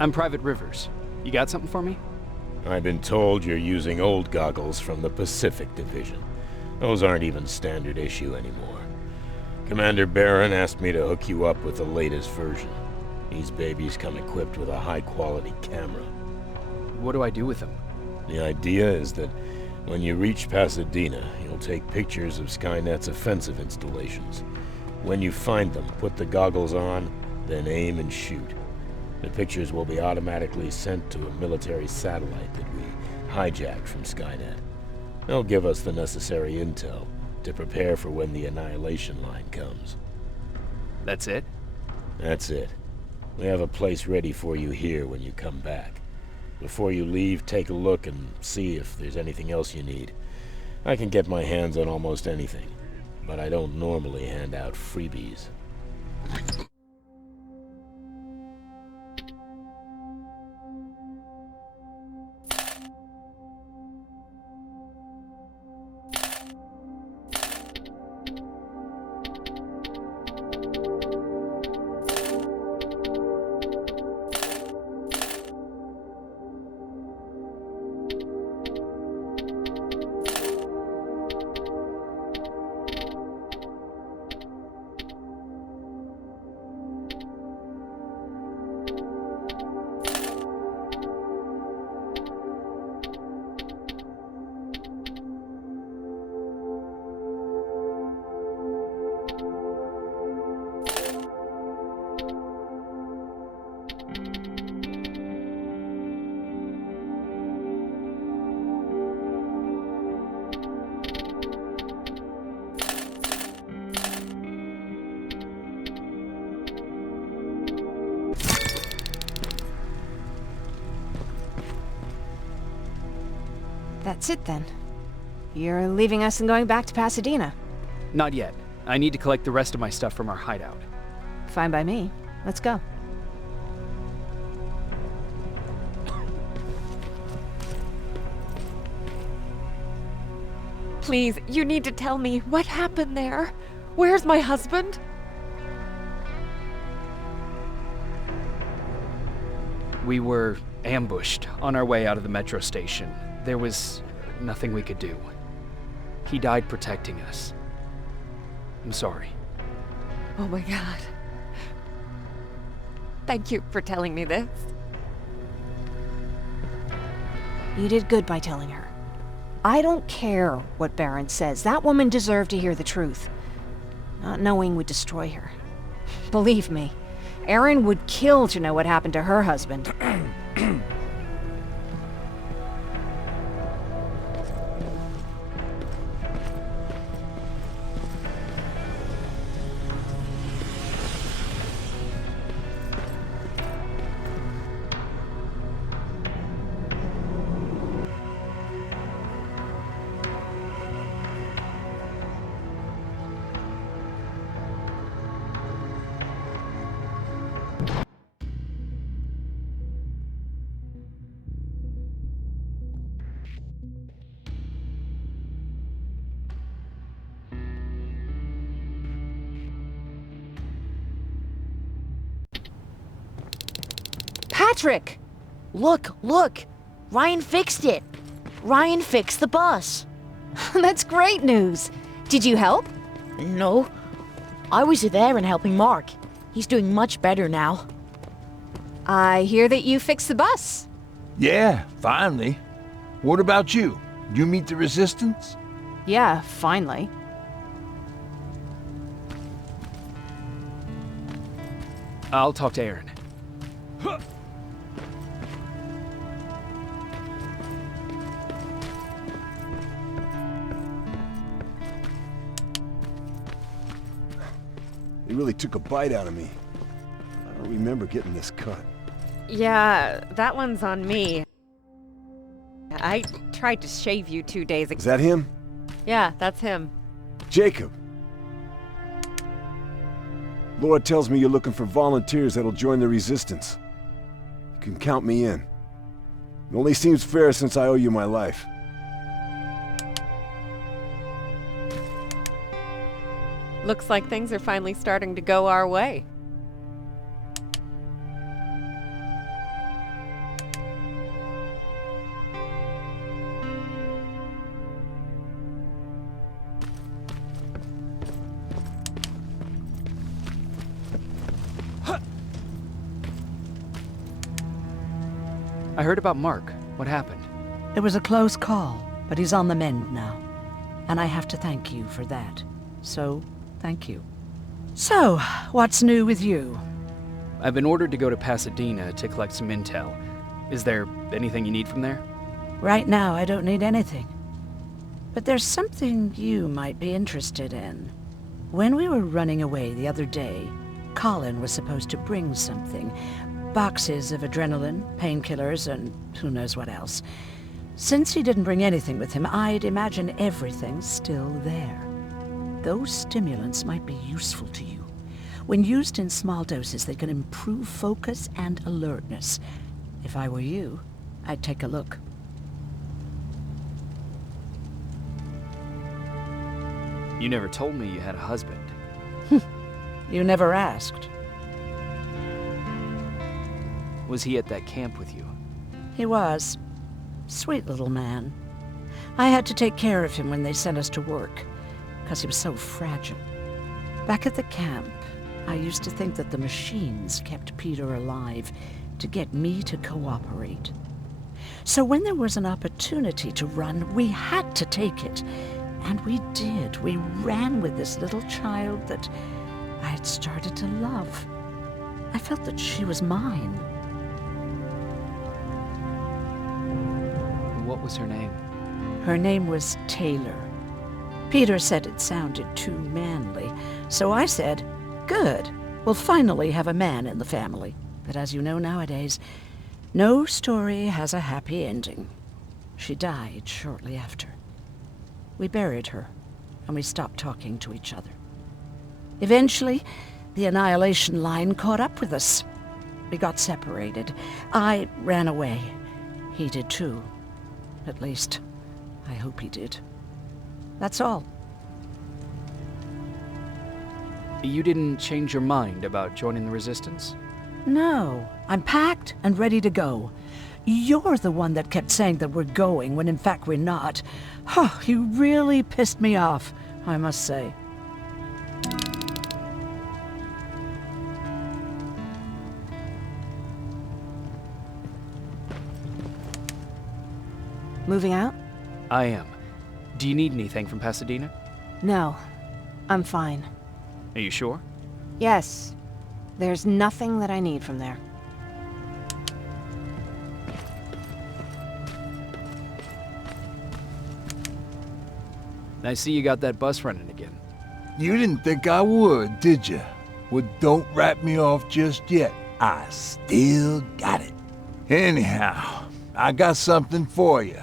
I'm Private Rivers. You got something for me? I've been told you're using old goggles from the Pacific Division. Those aren't even standard issue anymore. Commander Barron asked me to hook you up with the latest version. These babies come equipped with a high-quality camera. What do I do with them? The idea is that when you reach Pasadena, you'll take pictures of Skynet's offensive installations. When you find them, put the goggles on, then aim and shoot. The pictures will be automatically sent to a military satellite that we hijacked from Skynet. They'll give us the necessary intel to prepare for when the annihilation line comes. That's it? That's it. We have a place ready for you here when you come back. Before you leave, take a look and see if there's anything else you need. I can get my hands on almost anything, but I don't normally hand out freebies. That's it then. You're leaving us and going back to Pasadena. Not yet. I need to collect the rest of my stuff from our hideout. Fine by me. Let's go. Please, you need to tell me what happened there. Where's my husband? We were ambushed on our way out of the metro station. There was nothing we could do. He died protecting us. I'm sorry. Oh my God. Thank you for telling me this. You did good by telling her. I don't care what Barron says. That woman deserved to hear the truth. Not knowing would destroy her. Believe me, Erin would kill to know what happened to her husband. Patrick! Look, look! Ryan fixed it! Ryan fixed the bus! That's great news. Did you help? No. I was there and helping Mark. He's doing much better now. I hear that you fixed the bus. Yeah, finally. What about you? You meet the Resistance? Yeah, finally. I'll talk to Aaron. They really took a bite out of me. I don't remember getting this cut. Yeah, that one's on me. I tried to shave you 2 days ago. Is that him? Yeah, that's him. Jacob! Laura tells me you're looking for volunteers that'll join the Resistance. You can count me in. It only seems fair since I owe you my life. Looks like things are finally starting to go our way. I heard about Mark. What happened? It was a close call, but he's on the mend now. And I have to thank you for that. So, thank you. So, what's new with you? I've been ordered to go to Pasadena to collect some intel. Is there anything you need from there? Right now, I don't need anything. But there's something you might be interested in. When we were running away the other day, Colin was supposed to bring something. Boxes of adrenaline, painkillers, and who knows what else. Since he didn't bring anything with him, I'd imagine everything's still there. Those stimulants might be useful to you. When used in small doses, they can improve focus and alertness. If I were you, I'd take a look. You never told me you had a husband. You never asked. Was he at that camp with you? He was. Sweet little man. I had to take care of him when they sent us to work, because he was so fragile. Back at the camp, I used to think that the machines kept Peter alive to get me to cooperate. So when there was an opportunity to run, we had to take it. And we did. We ran with this little child that I had started to love. I felt that she was mine. What was her name? Her name was Taylor. Peter said it sounded too manly, so I said, good, we'll finally have a man in the family. But as you know nowadays, no story has a happy ending. She died shortly after. We buried her, and we stopped talking to each other. Eventually, the Annihilation Line caught up with us. We got separated. I ran away. He did too. At least, I hope he did. That's all. You didn't change your mind about joining the Resistance? No, I'm packed and ready to go. You're the one that kept saying that we're going when in fact we're not. Oh, you really pissed me off, I must say. Moving out? I am. Do you need anything from Pasadena? No, I'm fine. Are you sure? Yes, there's nothing that I need from there. I see you got that bus running again. You didn't think I would, did you? Well, don't wrap me off just yet. I still got it. Anyhow, I got something for you.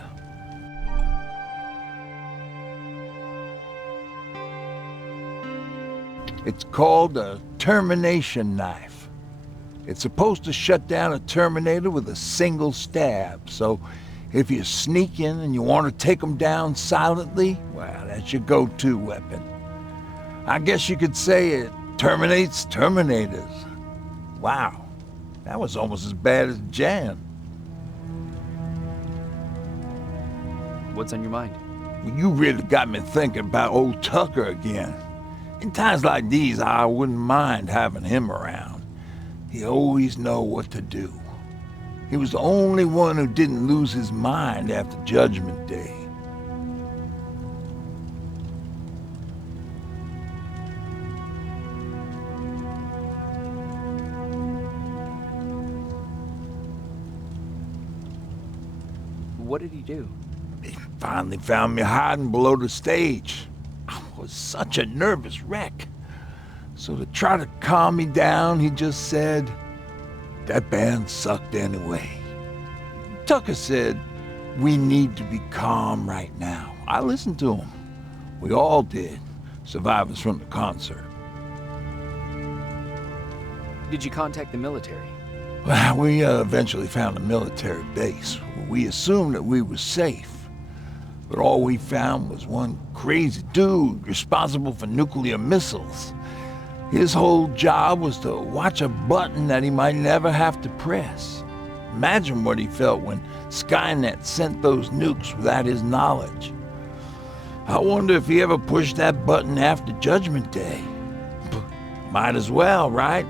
It's called a termination knife. It's supposed to shut down a Terminator with a single stab, so if you're sneaking and you want to take them down silently, well, that's your go-to weapon. I guess you could say it terminates Terminators. Wow, That was almost as bad as Jan. What's on your mind? Well, you really got me thinking about old Tucker again. In times like these, I wouldn't mind having him around. He always know what to do. He was the only one who didn't lose his mind after Judgment Day. What did he do? He finally found me hiding below the stage. I was such a nervous wreck. So to try to calm me down, he just said, "That band sucked anyway." Tucker said, "We need to be calm right now." I listened to him. We all did, survivors from the concert. Did you contact the military? Well, we eventually found a military base. We assumed that we were safe. But all we found was one crazy dude responsible for nuclear missiles. His whole job was to watch a button that he might never have to press. Imagine what he felt when Skynet sent those nukes without his knowledge. I wonder if he ever pushed that button after Judgment Day. Might as well, right?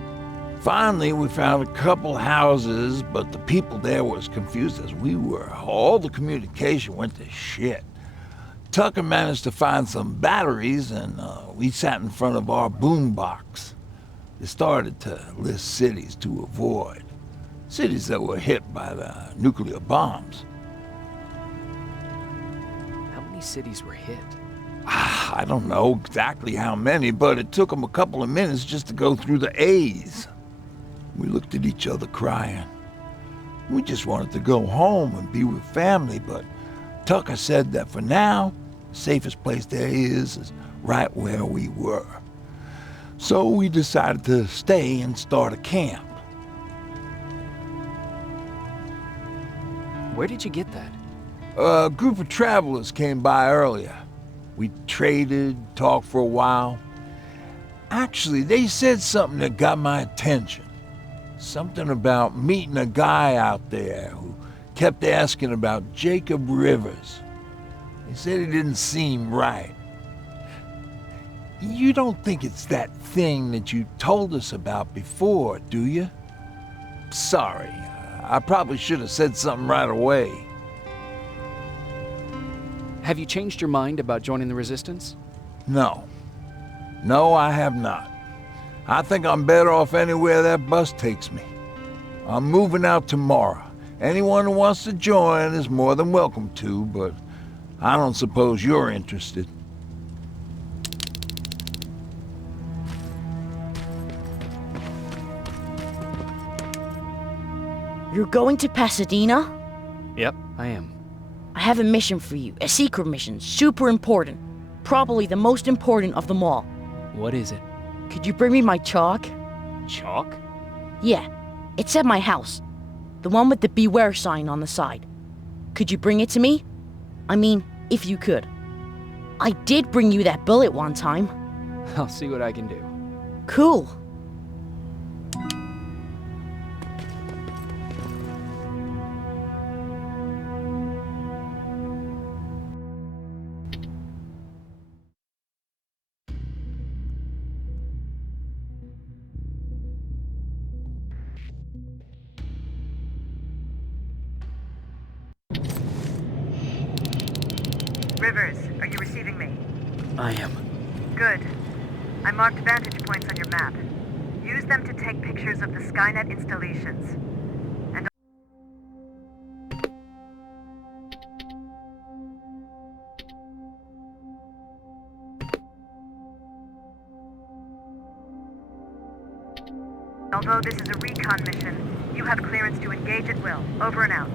Finally, we found a couple houses, but the people there were as confused as we were. All the communication went to shit. Tucker managed to find some batteries, and we sat in front of our boombox. They started to list cities to avoid. Cities that were hit by the nuclear bombs. How many cities were hit? I don't know exactly how many, but it took them a couple of minutes just to go through the A's. We looked at each other crying. We just wanted to go home and be with family, but Tucker said that for now, the safest place there is right where we were. So we decided to stay and start a camp. Where did you get that? A group of travelers came by earlier. We traded, talked for a while. Actually, they said something that got my attention. Something about meeting a guy out there who kept asking about Jacob Rivers. They said he didn't seem right. You don't think it's that thing that you told us about before, do you? Sorry, I probably should have said something right away. Have you changed your mind about joining the Resistance? No. No, I have not. I think I'm better off anywhere that bus takes me. I'm moving out tomorrow. Anyone who wants to join is more than welcome to, but I don't suppose you're interested. You're going to Pasadena? Yep, I am. I have a mission for you. A secret mission. Super important. Probably the most important of them all. What is it? Could you bring me my chalk? Chalk? Yeah. It's at my house. The one with the beware sign on the side. Could you bring it to me? I mean, if you could. I did bring you that bullet one time. I'll see what I can do. Cool. Rivers, are you receiving me? I am. Good. I marked vantage points on your map. Use them to take pictures of the Skynet installations. And although this is a recon mission, you have clearance to engage at will. Over and out.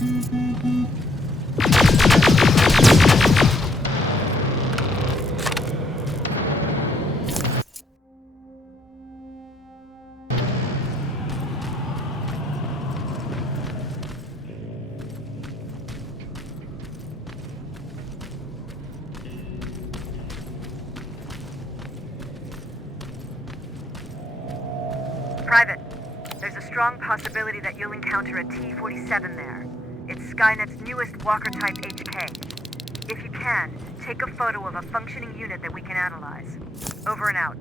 Private, there's a strong possibility that you'll encounter a T-47 there. It's Skynet's newest Walker-type HK. If you can, take a photo of a functioning unit that we can analyze. Over and out.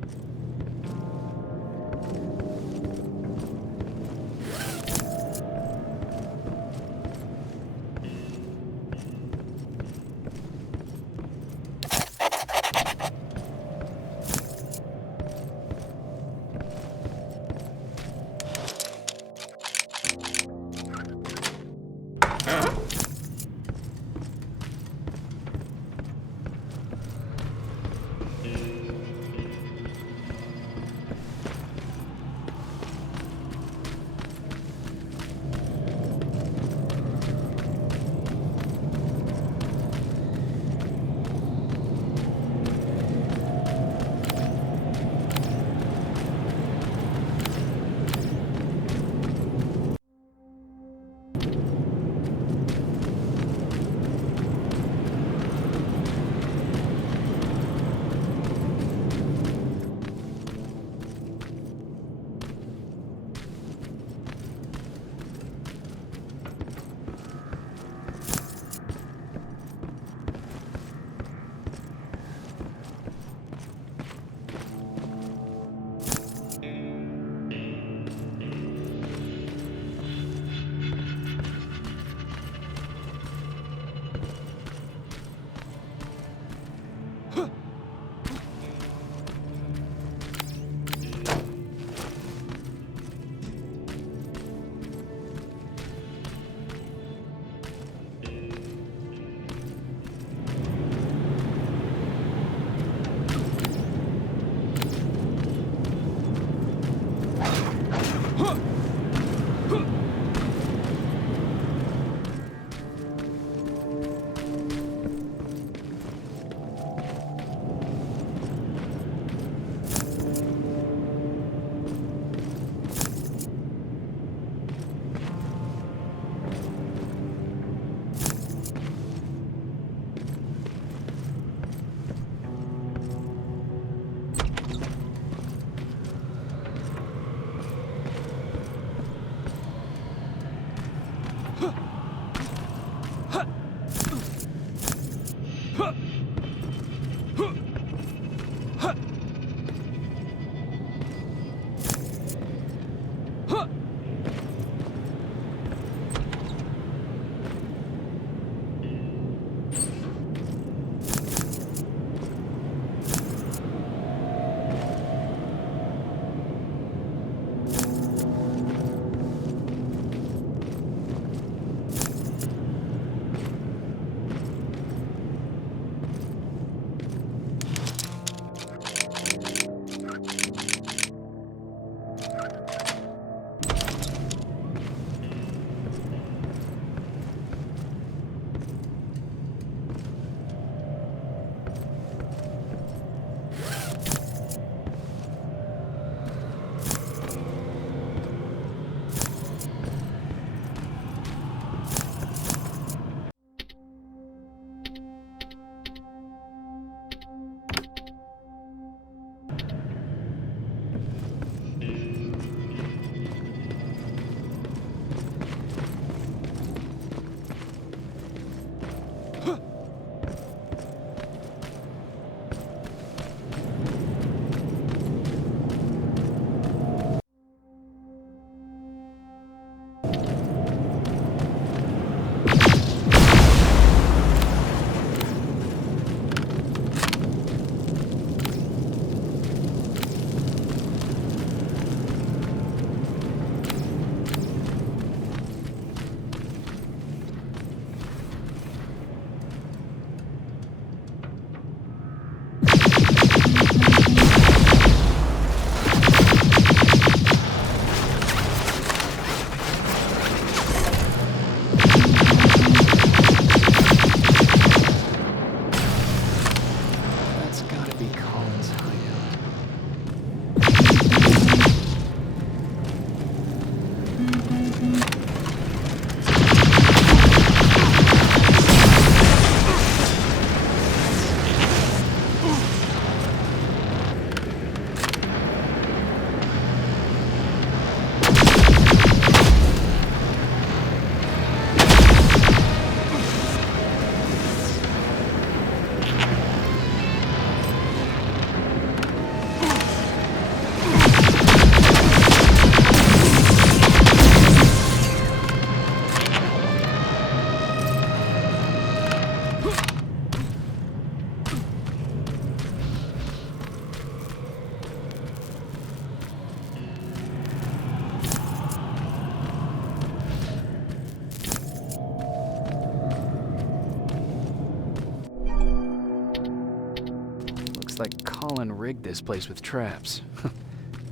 rigged this place with traps.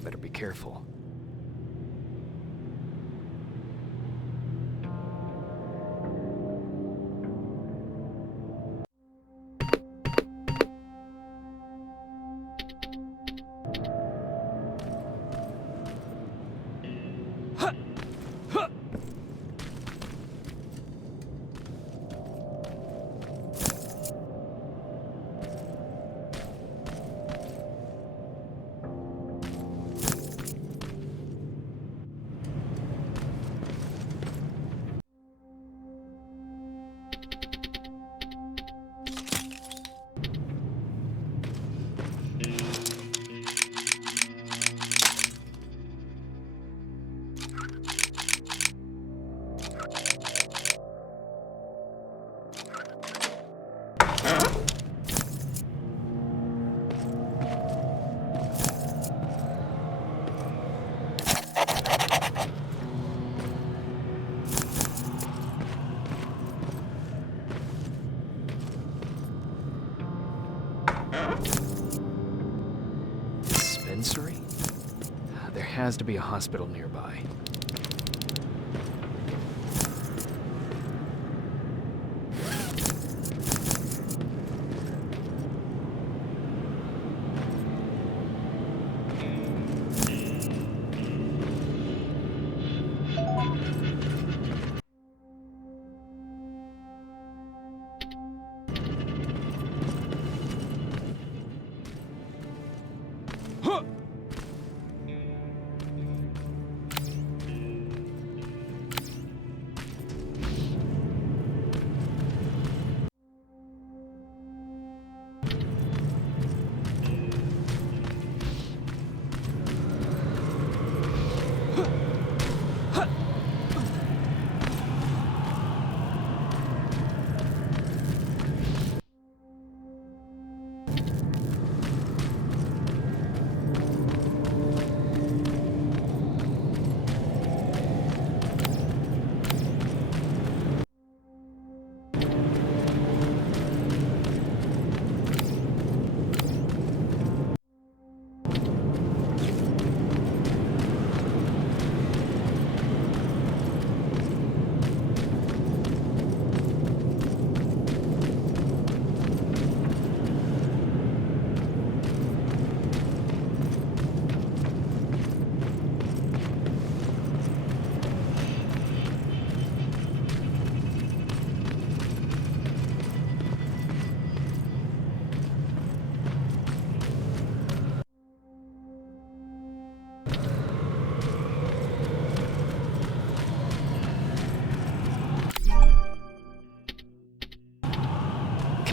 Better be careful. Dispensary? There has to be a hospital nearby.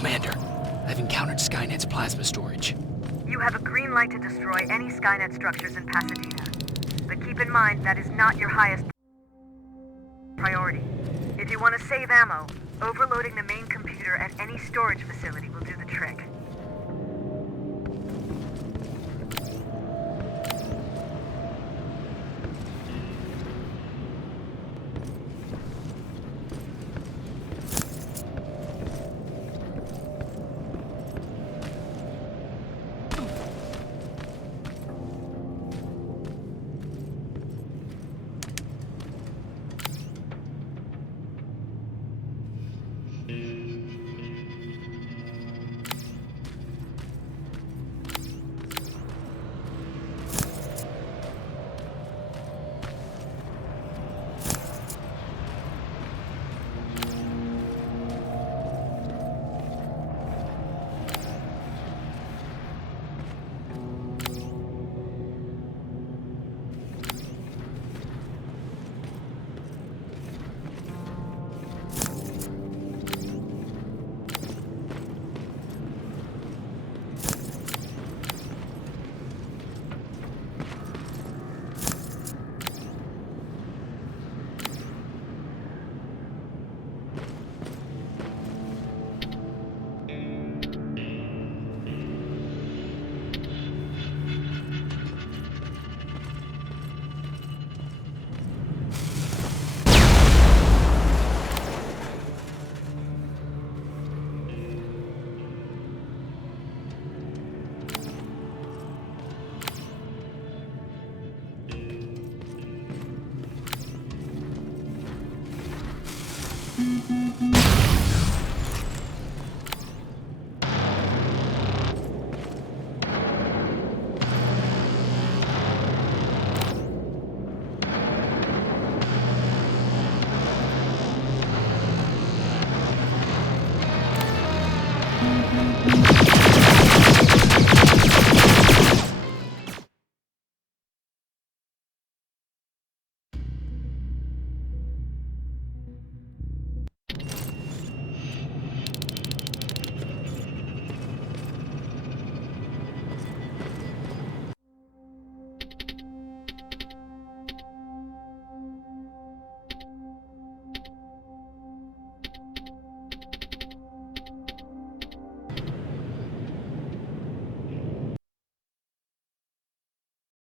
Commander, I've encountered Skynet's plasma storage. You have a green light to destroy any Skynet structures in Pasadena. But keep in mind that is not your highest priority. If you want to save ammo, overloading the main computer at any storage facility will do the trick.